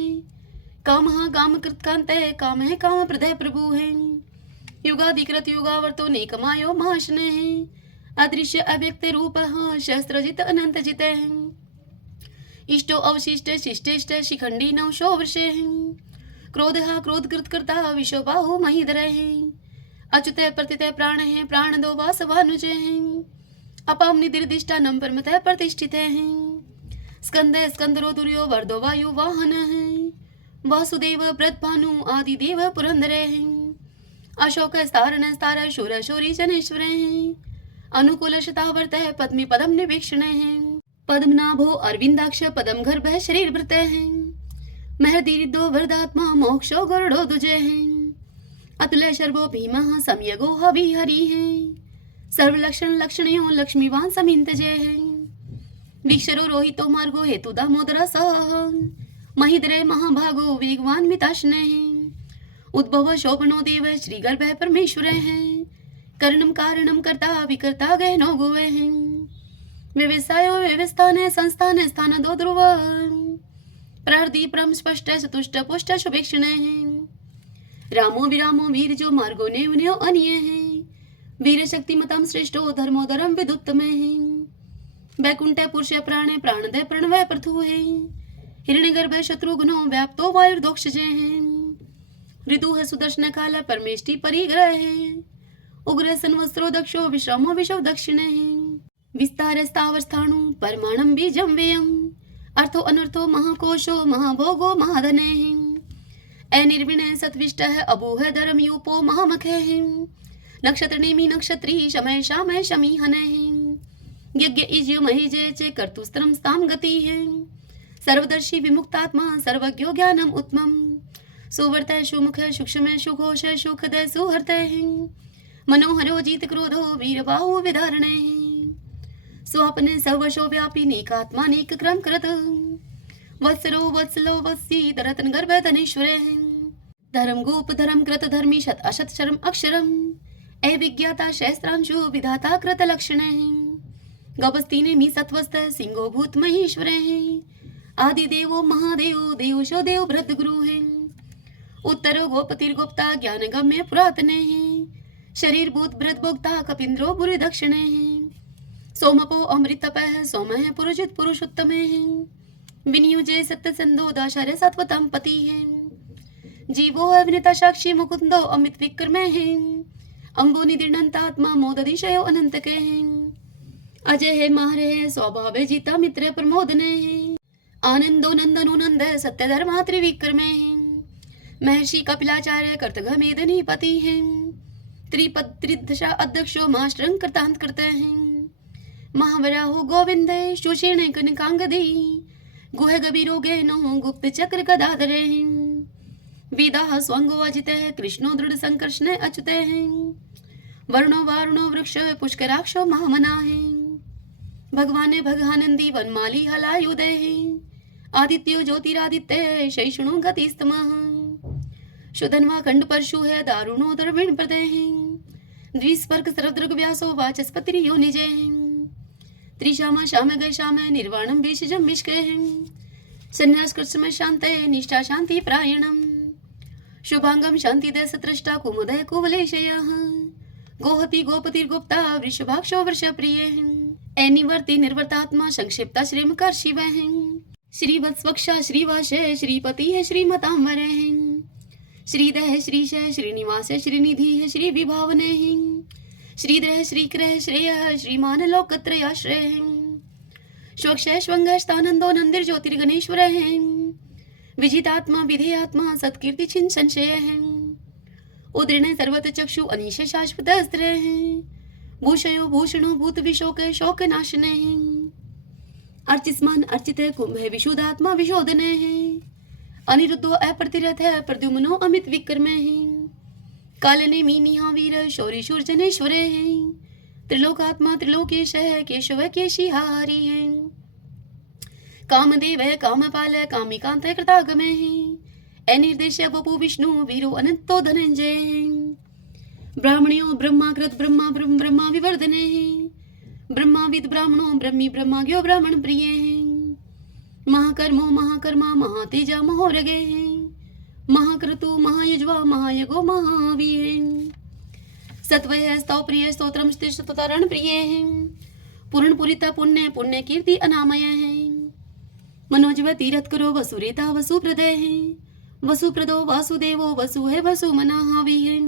काम काम कृतकांत है काम है काम प्रदय प्रभु है युगाधिकृत युगावर्तो नेकमायो महाशन है अदृश्य अव्यक्त रूप शस्त्रजित अनंत जित है इष्टो अवशिष्ट शिष्टेष्ट शिखंडी नवशो वर्ष है क्रोध क्रोध कृत करता विश्वबाहु महीधर है अच्युत प्रतित प्राण है प्राण दो वासवानुज है अपाम निदिर्दिष्टा नंबरमत प्रतिष्ठित है स्कंद स्कंदरो दुर्यो वर्दो वायु वाहन है वासुदेव व्रतभानु आदि देव पुरंदर है अशोक स्तारण स्तार शूर शौरी जनेश्वर है अनुकूल शतावर्त है पद्मी पदम निवेक्षण है पद्मनाभो अरविंदाक्ष पदम गर्भ शरीर भृत है महदीरिदो वरदात्मा मोक्षो गरुड़ो दुजय है अतुल शर्वो भीम समयगो हवि हरि है सर्वलक्षण लक्षणयो लक्ष्मीवान समिंत जय है विक्षरो रोहितो मार्गो हेतु दामोदर सह महिद्रय महाभागो वेगवान मिताश्न है उद्भव शोभनो देव श्री गर्भ परमेश्वर है कर्णम कारणम कर्ता विकर्ता गहनो गोवे है व्यवसायो व्यवस्थाने संस्थाने स्थान दो ध्रुव प्रहरदीप्रम स्पष्ट सतुष्ट पुष्ट शुभेक्षणे रामो विरामो वीर जो मार्गो ने उन्हें अनिय है वीर शक्तिमतम श्रेष्ठो धर्मोदरम विदुत्तमे वैकुंठ पुरुष प्राणे प्राणदय प्रणवय प्रथु है हिरण्यगर्भ शत्रुघ्नो व्याप्तो वायुर्दोक्षजे है ऋतु है सुदर्शन काल परमेष्टि परिग्रह है उग्र संवत्सरो दक्षो विश्रामो विशव दक्षिणे है विस्तार स्थावर स्थाणु परमाणम बीजम व्ययम अर्थो अनर्थो महाकोशो महाभोगो महाधने अनिर्विणय सत्विष्ट है अभू है धर्म यूपो महामखे नक्षत्र नेमी नक्षत्री शमय शामय शमी हने यज्ञ इज्य महीजे चे कर्तुस्त्रम स्ताम गति है सर्वदर्शी विमुक्तात्मा सर्वज्ञो ज्ञानम उत्तमम सुवर्त सुमुख सूक्ष्म सुघोष सुखद सुहर्त मनोहरो जीत क्रोधो वीरबाहु विधारणे स्वापने सर्वशो व्यापी नेकात्मा नेक क्रम कृत वत्सरो वत्सलो वत्सी रतन गर्भ धनेश्वर धर्म गोप धर्म कृत धर्मी शत अशत शर्म अक्षरम अविज्ञाता शस्त्रांशु विधाता कृत लक्षण गपस्तीने मी सत्वस्त सिंहो भूत महेश्वर आदि देवो महादेव देवशो देव भृत गुरु है उत्तरो गोपतिर्गुप्ता ज्ञान गम्य पुरातने शरीर भूत भृत भोक्ता कपिंद्रो बुरी दक्षिणे सोमपो अमृत सोम है पुरुषित पुरुषोत्तम विनियुजे सत्य संदो दाशर्य सत्वतम पति है जीवो अविनिता साक्षी मुकुंदो अमित विक्रम है अंबो निदिर्णंतात्मा मोदधिशयो अनंत के अजय है मारे है स्वभाव जीता मित्र प्रमोदने है आनंदो नंदनो नंद सत्य धर्मा त्रिविक्रमे महर्षि कपिलाचार्य कर्तघमेदनी पति है त्रिपद त्रिदशा अध्यक्षो मास्टरं कृतांत करते हैं महावराहो गोविंदे सुषेणे कनकांगदी गुह गभीरोगे नो गुप्त चक्र गदाधरे वेदा स्वंगो अजिते कृष्णो दृढ़ संकर्षणे अच्युते वर्णो वारुणो वृक्ष पुष्कराक्षो महामना है भगवान भगानंदी वनमाली हलायुदे आदित्यो ज्योतिरादित्य शैषणो गतिस्तमः शुधन्वा खंड परशु है दारुणो दर्विण प्रदय द्विस्पर्क सरदृग व्यासो वाचस्पतिरियो निजे त्रिशामा शाम गय शाम निर्वाणम बीशजम मिष्के संन्यास कृष्ण शांत निष्ठा शांति प्रायणम शुभांगम शांति दय सत्रष्टा कुमुदय कुवलेशय गोहति गोपति गुप्ता वृषभाक्षो वृष प्रिय एनिवर्ति निर्वर्तात्मा संक्षिप्ता श्रीमकर शिव श्रीवत्स्वक्षा श्रीवाशय श्रीपति है श्रीमतांबर श्रीदय श्रीश श्रीनिवास श्रीनिधि है श्री विभावने श्रीधर श्रीक्रह श्रेय श्रीमान लोकत्रयाश्रय स्वक्षय स्वंगस्तानंदो नंदिर ज्योतिर्गणेश्वर विजितात्मा विधेयात्मा सत्कीर्ति छिन संशय उदृण सर्वत चक्षु अनिश शाश्वत अस्त्र भूषयो भूषणो भूत विशोक शोक नाशने अर्चिस्मान अर्चित कुंभ है विशुद्धात्मा विशोधने अनिरुद्धो अप्रतिरथ है प्रद्युम्नो अमित विक्रम कालने मीनिहा वीर शौरी शूर जनेश्वर त्रिलोकात्मा त्रिलोकेश है केशव केशिहारी है कामदेव है कामपाल कामिकांत कृतागम अनिर्देश वपु विष्णु वीरो अनंतो धनंजय ब्राह्मणियो ब्रह्माकृत ब्रह्मा ब्रह्म ब्रह्मा विवर्धने ब्रह्माविद ब्राह्मणो ब्रह्मी ब्रह्माज्ञो ब्राह्मण प्रिय महाकर्मो महाकर्मा महातेजा महोरगे महाक्रतु महायज्वा महायगो महावीर सत्वय स्तौ प्रिय स्तोत्रम स्तुतरण प्रिय पूर्ण पुरिता पुण्य पुण्य कीर्ति अनामय मनोजव तीरथ करो वसुरेता वसु प्रदय वसुप्रदो वासुदेवो वसु है वसु मना हावी है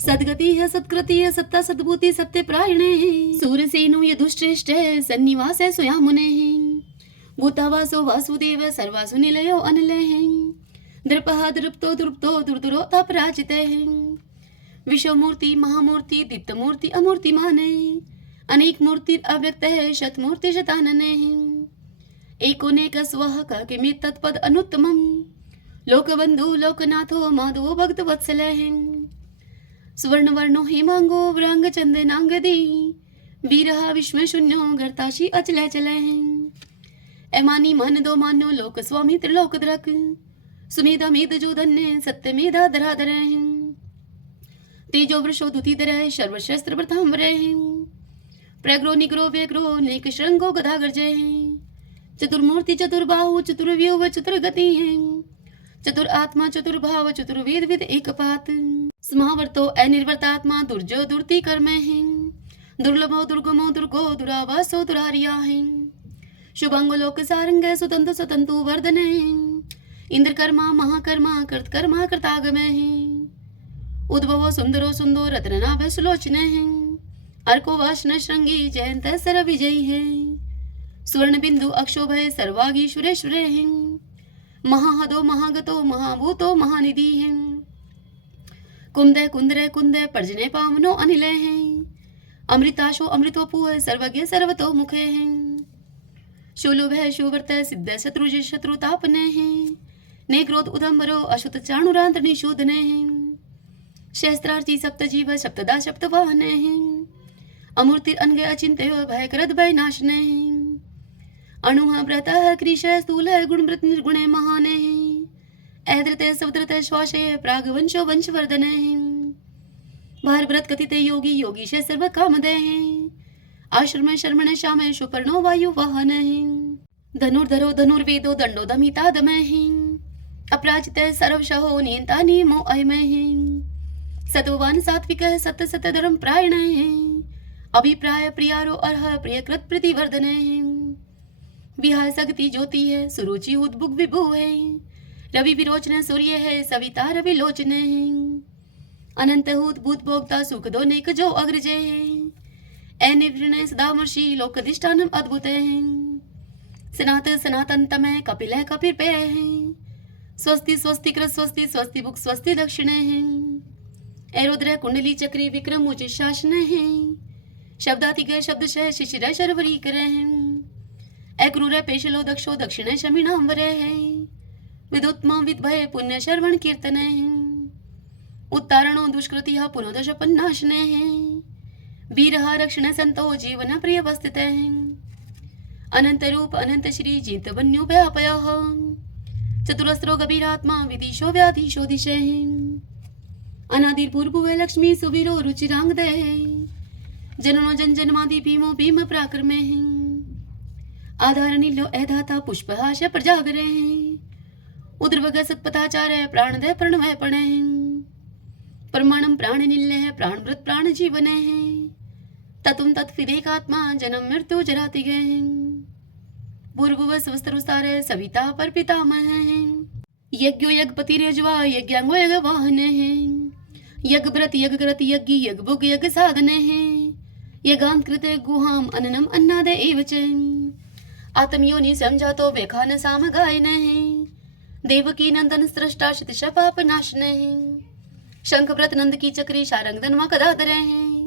सदगति है सत्कृति है सत्ता सद्भूति सत्य प्रायणे सूरसेनो यदुश्रेष्ठ है सन्निवास है स्वयं मुने भूतावासो वासुदेव सर्वासु निलयो अनिलय दृपः दृप्तो दृप्तो दुर्दुरो अपराजित विश्वमूर्ति महामूर्ति दीप्तमूर्ति अमूर्तिमान अनेक मूर्ति अव्यक्त है शतमूर्ति शतानन एकोनेक स्वः किमि तत्पद अनुत्तमम् लोकबंधु लोकनाथो माधवो भक्त वत्सल सुवर्ण वर्णो हेमांगो व्रांग चंदनांगदी वीरहा विश्व शून्यो गर्ताशी अचल चल एमानी मन दो मानो लोक स्वामी त्रिलोक द्रक सुमेधा मेध जो धन्य सत्य मेधा धराधर तेजो वृषो दुतिधर सर्वशस्त्र प्रथाम्बर प्रग्रो निग्रो व्यग्रो नेक श्रृंगो गदागर जय हैं। चतुर्मूर्ति चतुर्बाहु चतुर्व्यूह चतुर्गति हैं। चतुर आत्मा चतुर्भाव चतुर्वेद विद एक पात। समावर्तो अनिर्वर्तात्मा दुर्जो दुर्ति कर्म हैं। दुर्लभो दुर्गमो दुर्गो दुरावासो दुरारिया हैं। शुभांगो लोक सारंग सुतंतु सतंतु वर्धन हैं। इंद्र कर्मा महाकर्मा कर्तकर्मा कर्तागम हैं। उद्भवो सुंदरो सुंदो रत्ननाभ सुलोचन हैं। अर्को वाशन श्रृंगी जयंत सर विजयी हैं। स्वर्ण बिंदु अक्षोभय सर्वागी सुरेश्वर हैं। महाहदो महागतो महाभूतो महानिधि हैं। कुंदय कुंदरय कुंदय पर्जने पावनो अनिलय हैं। अमृताशो अमृतोपुह सर्वज्ञ सर्वतो मुखे हैं। शूलुभ शुवर्त सिद्ध शत्रुज शत्रुतापने हैं। ने क्रोध उदम्बरो अशुत चाणुरांत निशोधने हैं। शस्त्रार्ची सप्त जीव सप्तदा सप्त वाहने हैं। अमूर्ति अनगे अचिंत्य भय करद भय नाशने हैं। अणुः व्रतः कृशः स्थूलः गुणवृत निर्गुणे महाने हैं। ऐद्रते सवद्रते श्वासे प्रागवंशो वंशवर्धने हैं। भारव्रत कथिते योगी योगीश सर्व कामदे हैं। आश्रम शर्मण श्याम सुपर्णो वायु वाहन हैं। धनुर्धरो धनुर्वेदो दंडो दमिता दमय हैं। अपराजित सर्वशहो नियंता नियमो अयमय हैं। सत्ववान सात्विकः सत्य सत्य धर्म प्रायण हैं। अभिप्राय प्रियारो अर्ह प्रियकृत प्रतिवर्धने हैं। विहाय सगति ज्योति है सुरुचि उद्भुग विभु है। रवि विरोचन सूर्य है सविता रवि लोचन है। अनंत हूत भूत भोक्ता सुख दो नेक जो अग्रजय है। अनिवृण सदामर्षि लोकधिष्ठानम अद्भुत है। सनात सनातन तमय कपिल है कपिर पे है। स्वस्ति स्वस्ति कृत स्वस्ति स्वस्ति बुक स्वस्ति दक्षिण है। एरुद्र कुंडली चक्री विक्रम उचित शासन है। शब्दातिगय शब्दशः शिशिर शर्वरी करे हैं। अक्रूर पेशलो दक्षो दक्षिण शमिनांबर है। विदुत्मा विद्भय पुण्य शर्वण कीर्तन है। उत्तारणो दुष्कृति पुनोदश पन्नाशने हैं। वीरहा रक्षण संतो जीवन प्रिय वस्थित हैं। अनंत रूप अनंत श्री जीत वन्यो व्यापय। चतुरस्रो गभीरात्मा विदिशो व्याधीशो दिशे हैं। अनादिर्पूर्व लक्ष्मी सुवीरो रुचिरांग है। जननो जन जन्मादि भीमो भीम पराक्रमे हैं। आधार नीलो ऐधाता पुष्पहाश प्रजागरे हैं। उद्रवग सत्पथाचार्य प्राणदय प्रणवय पणे हैं। परमाणम प्राण नील्य है प्राणवृत प्राण जीवन है। ततुम तत्विदेकात्मा जन्म मृत्यु जराति गए हैं। पूर्व स्वस्तरुस्तार सविता पर पितामह हैं। यज्ञो यज्ञपति रेजवा यज्ञांगो यज्ञ वाहन हैं। यज्ञ व्रत यज्ञ ग्रत यज्ञ यज्ञ भुग यज्ञ साधने हैं। यज्ञांत गुहाम अन्नम अन्नाद एवच। आत्मयोनि समझातो वेखान साम गायन है। देवकी नंदन सृष्टा शितश पाप नाशन है। शंख व्रत नंद की चक्री शारंग धनवा कदाधर है।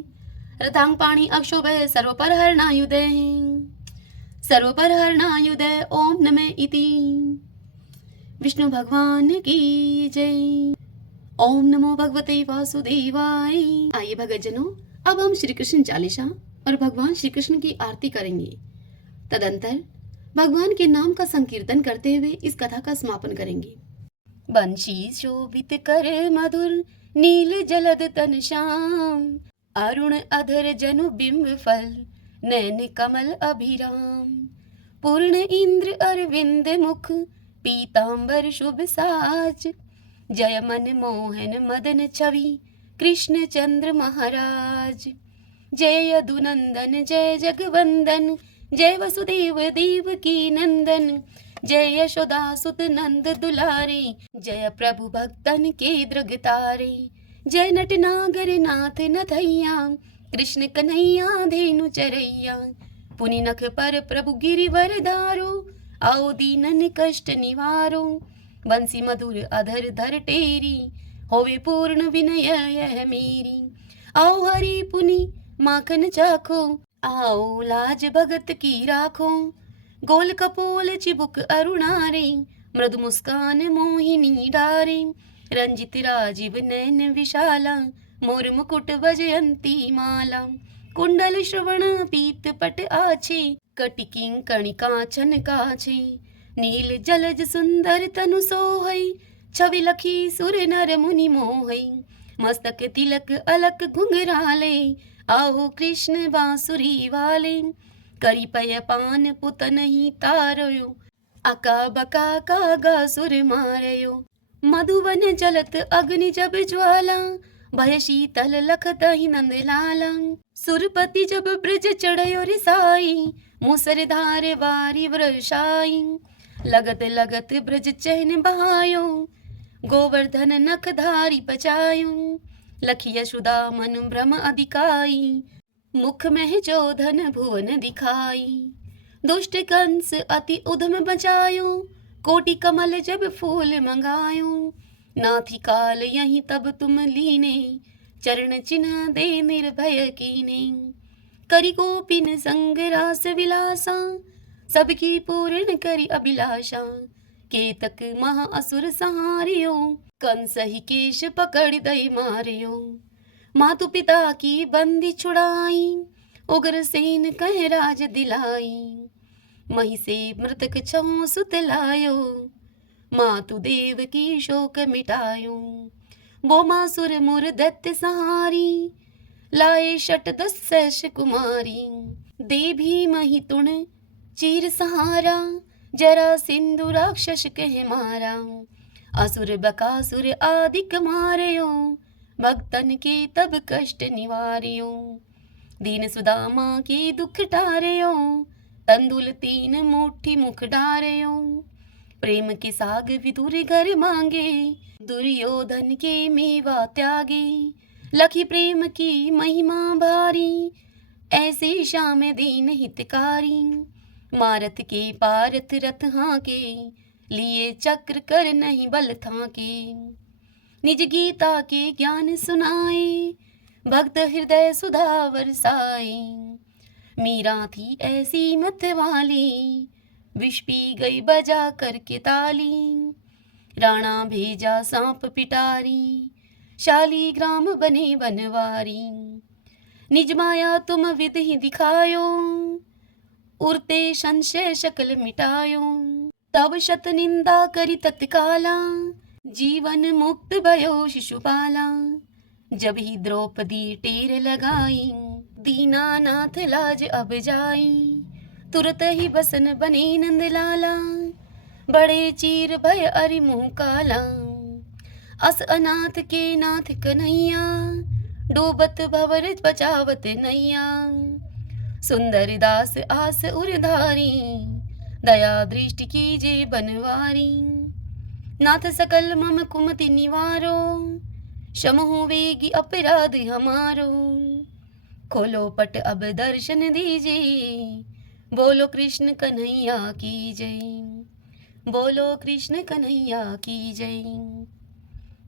रथांग पाणी अक्षोभ सर्व पर हरणायुधे हैं। सर्व पर हरणायुधे ओम नमः इति। विष्णु भगवान की जय। ओम नमो भगवते वासुदेवाय। आइए भगतजनों, अब हम श्री कृष्ण चालीसा और भगवान श्री कृष्ण की आरती करेंगे। तदंतर भगवान के नाम का संकीर्तन करते हुए इस कथा का समापन करेंगे। बंशी शोभित कर मधुर नील जलद तन श्याम। अरुण अधर जनु बिंब फल नैन कमल अभिराम। पूर्ण इंद्र अरविंद मुख पीतांबर शुभ साज। जय मन मोहन मदन छवि कृष्ण चंद्र महाराज। जय यदुनंदन जय जगवंदन जय वसुदेव देव की नंदन। जय यशोदा सुत नंद दुलारे। जय प्रभु भक्तन के दृगतारे। जय नट नागर नाथ नथैया कृष्ण कन्हैया धेनु चरैया। पुनि नख पर प्रभु गिरिवर धारो आओ दीनन कष्ट निवारो। बंसी मधुर अधर धर टेरी होवे पूर्ण विनय यह मेरी। आओ हरि पुनि माखन चाखो आओ लाज भगत की राखो। गोल कपोल चिबुक अरुणारे मृदु मुस्कान मोहिनी डारे। रंजित राजीव नैन विशाला मोर मुकुट वजयंती माला। कुंडल श्रवण पीत पट आछे कटिकिं कणिका छन काछे। नील जलज सुंदर तनु सोहै छवि लखी सुर नर मुनि मोहै। मस्तक तिलक अलक घुंघराले आओ कृष्ण बांसुरी वाले, करी पय पान पुत नहीं तारयो, अका बका का गा सुर मारयो। मधुवन जलत अग्नि जब ज्वाला, भय शीतल लखत ही नंद लाला। सुरपति जब ब्रज चढ़यो रिसाई, मूसरधार वारी वर्षाई। लगत लगत ब्रज चहन बहायो, गोवर्धन नख धारी पचायो। लखी यशोदा मन भ्रम अधिकाई, मुख में जो धन भुवन दिखाई। दुष्ट कंस अति उधम बचायो, कोटि कमल जब फूल मंगायो। नाथी काल यहीं तब तुम लीने, चरण चिन्ह दे निर्भय कीने। करी गोपिन संग रास विलासा, सबकी पूर्ण करी अभिलाषा। केतक महा असुर सहारियो, कंस ही केश पकड़ दई मारियो। मातु पिता की बंदी छुड़ाई, उग्र सेन कह राज दिलाई। मही से मृतक छहुं सुत लायो, मातु देव की शोक मिटायो। बोमासुर मुर दैत्य सहारी, लाए शट दस कुमारी। दे भीम ही तुण चीर सहारा, जरा सिंधु राक्षस कह मारा। असुर बकासुर आदिक मारयो, भक्तन के तब कष्ट निवार्यो। दीन सुदामा के दुख टारयो, तंदुल तीन मुट्ठी मुख डारयो। प्रेम के साग विदुर घर मांगे, दुर्योधन के मेवा त्यागे। लखी प्रेम की महिमा भारी, ऐसे श्याम दीन हितकारी। मारत के पारथ रथ हाके, लिए चक्र कर नहीं बल थाके। निज गीता के ज्ञान सुनाए, भक्त हृदय सुधा बरसाए। मीरा थी ऐसी मत वाली, विष पी गई बजा करके ताली। राणा भेजा सांप पिटारी, शाली ग्राम बने बनवारी। निज माया तुम विध ही दिखायो, उरते संशय शकल मिटायो। तब शत निंदा करी तत्काला, जीवन मुक्त भयो शिशुपाला। जब ही द्रौपदी टेर लगाई, दीनानाथ लाज अब जाई। तुरत ही बसन बने नंद लाला, बड़े चीर भय अरि मुँह काला। अस अनाथ के नाथ कन्हैया, डूबत भवर बचावत नैया। सुंदर दास आस उरधारी, दया दृष्टि कीजे बनवारी। नाथ सकल मम कुमति निवारो, क्षमहु वेगी अपराध हमारो। खोलो पट अब दर्शन दीजिए, बोलो कृष्ण कन्हैया की जय। बोलो कृष्ण कन्हैया की जय।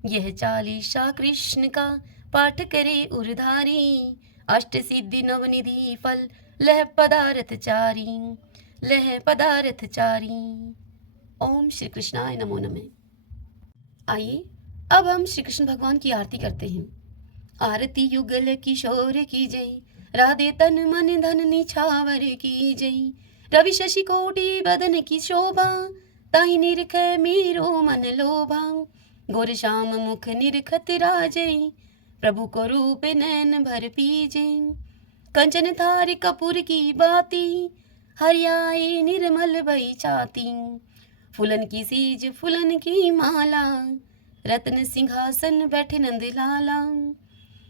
यह चालीसा कृष्ण का पाठ करे उरधारी, अष्ट सिद्धि नवनिधि फल लह पदार्थ चारी। लह पदार्थ चारी। ओम श्री कृष्णाय नमो नमः। आइए अब हम श्री कृष्ण भगवान की आरती करते हैं। आरती युगल किशोर की जय, राधे तन मन धन निछावर की जय। रवि शशि कोटि बदन की शोभा, ताहि निरख मेरो मन लोभा। गोर श्याम मुख निरखत राजै, प्रभु को रूप नैन भर पीजे। कंचन थार कपूर की बाती, हरियाए निर्मल भई छाती। फूलन की सीज फूलन की माला, रत्न सिंहासन बैठे नंद लाला।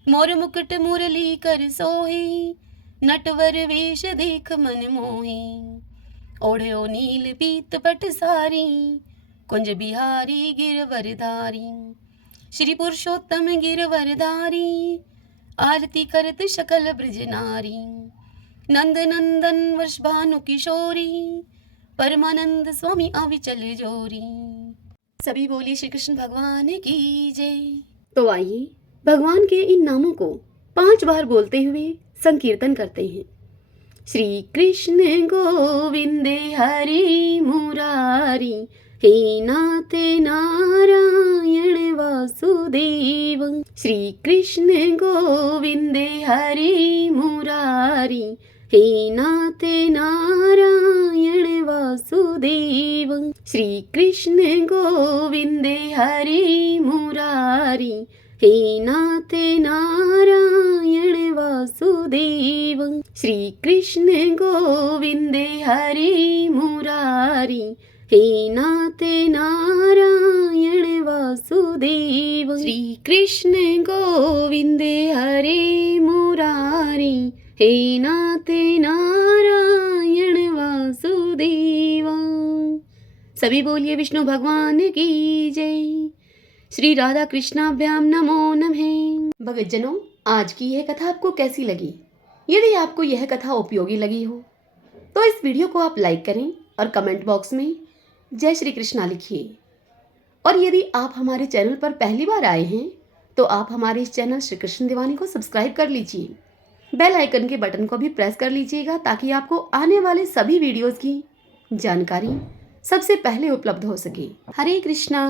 मोर मुकुट मुरली कर सोहे, नटवर वेश देख मन मोहे। ओढ़ो नील पीत पट सारी, कुंज बिहारी गिरवरधारी। श्री पुरुषोत्तम गिरवरधारी, आरती करत सकल ब्रज नारी। नंद नंदन वर्ष भानु किशोरी, परमानंद स्वामी अविचल जोरी। सभी बोलिए श्री कृष्ण भगवान की जय। तो आइए भगवान के इन नामों को 5 बार बोलते हुए संकीर्तन करते हैं। श्री कृष्ण गोविंद हरि मुरारी, हे नाथ नारायण वासुदेव। श्री कृष्ण गोविंद हरि मुरारी, हे नाथ नारायण वासुदेव। श्री कृष्ण गोविंद हरि मुरारी, हे नाथ नारायण वासुदेव। वासुदेव। श्री कृष्ण गोविंद हरे मुरारी, हे नाथ नारायण वासुदेव। श्री कृष्ण गोविंद हरे मुरारी, हे नाथ नारायण वासुदेव। सभी बोलिए विष्णु भगवान की जय। श्री राधा कृष्णाभ्याम नमो नमः। भक्तजनों, आज की यह कथा आपको कैसी लगी? यदि आपको यह कथा उपयोगी लगी हो तो इस वीडियो को आप लाइक करें और कमेंट बॉक्स में जय श्री कृष्णा लिखिए। और यदि आप हमारे चैनल पर पहली बार आए हैं तो आप हमारे इस चैनल श्री कृष्ण दीवानी को सब्सक्राइब कर लीजिए। बेल आइकन के बटन को भी प्रेस कर लीजिएगा ताकि आपको आने वाले सभी वीडियोस की जानकारी सबसे पहले उपलब्ध हो सके। हरे कृष्णा।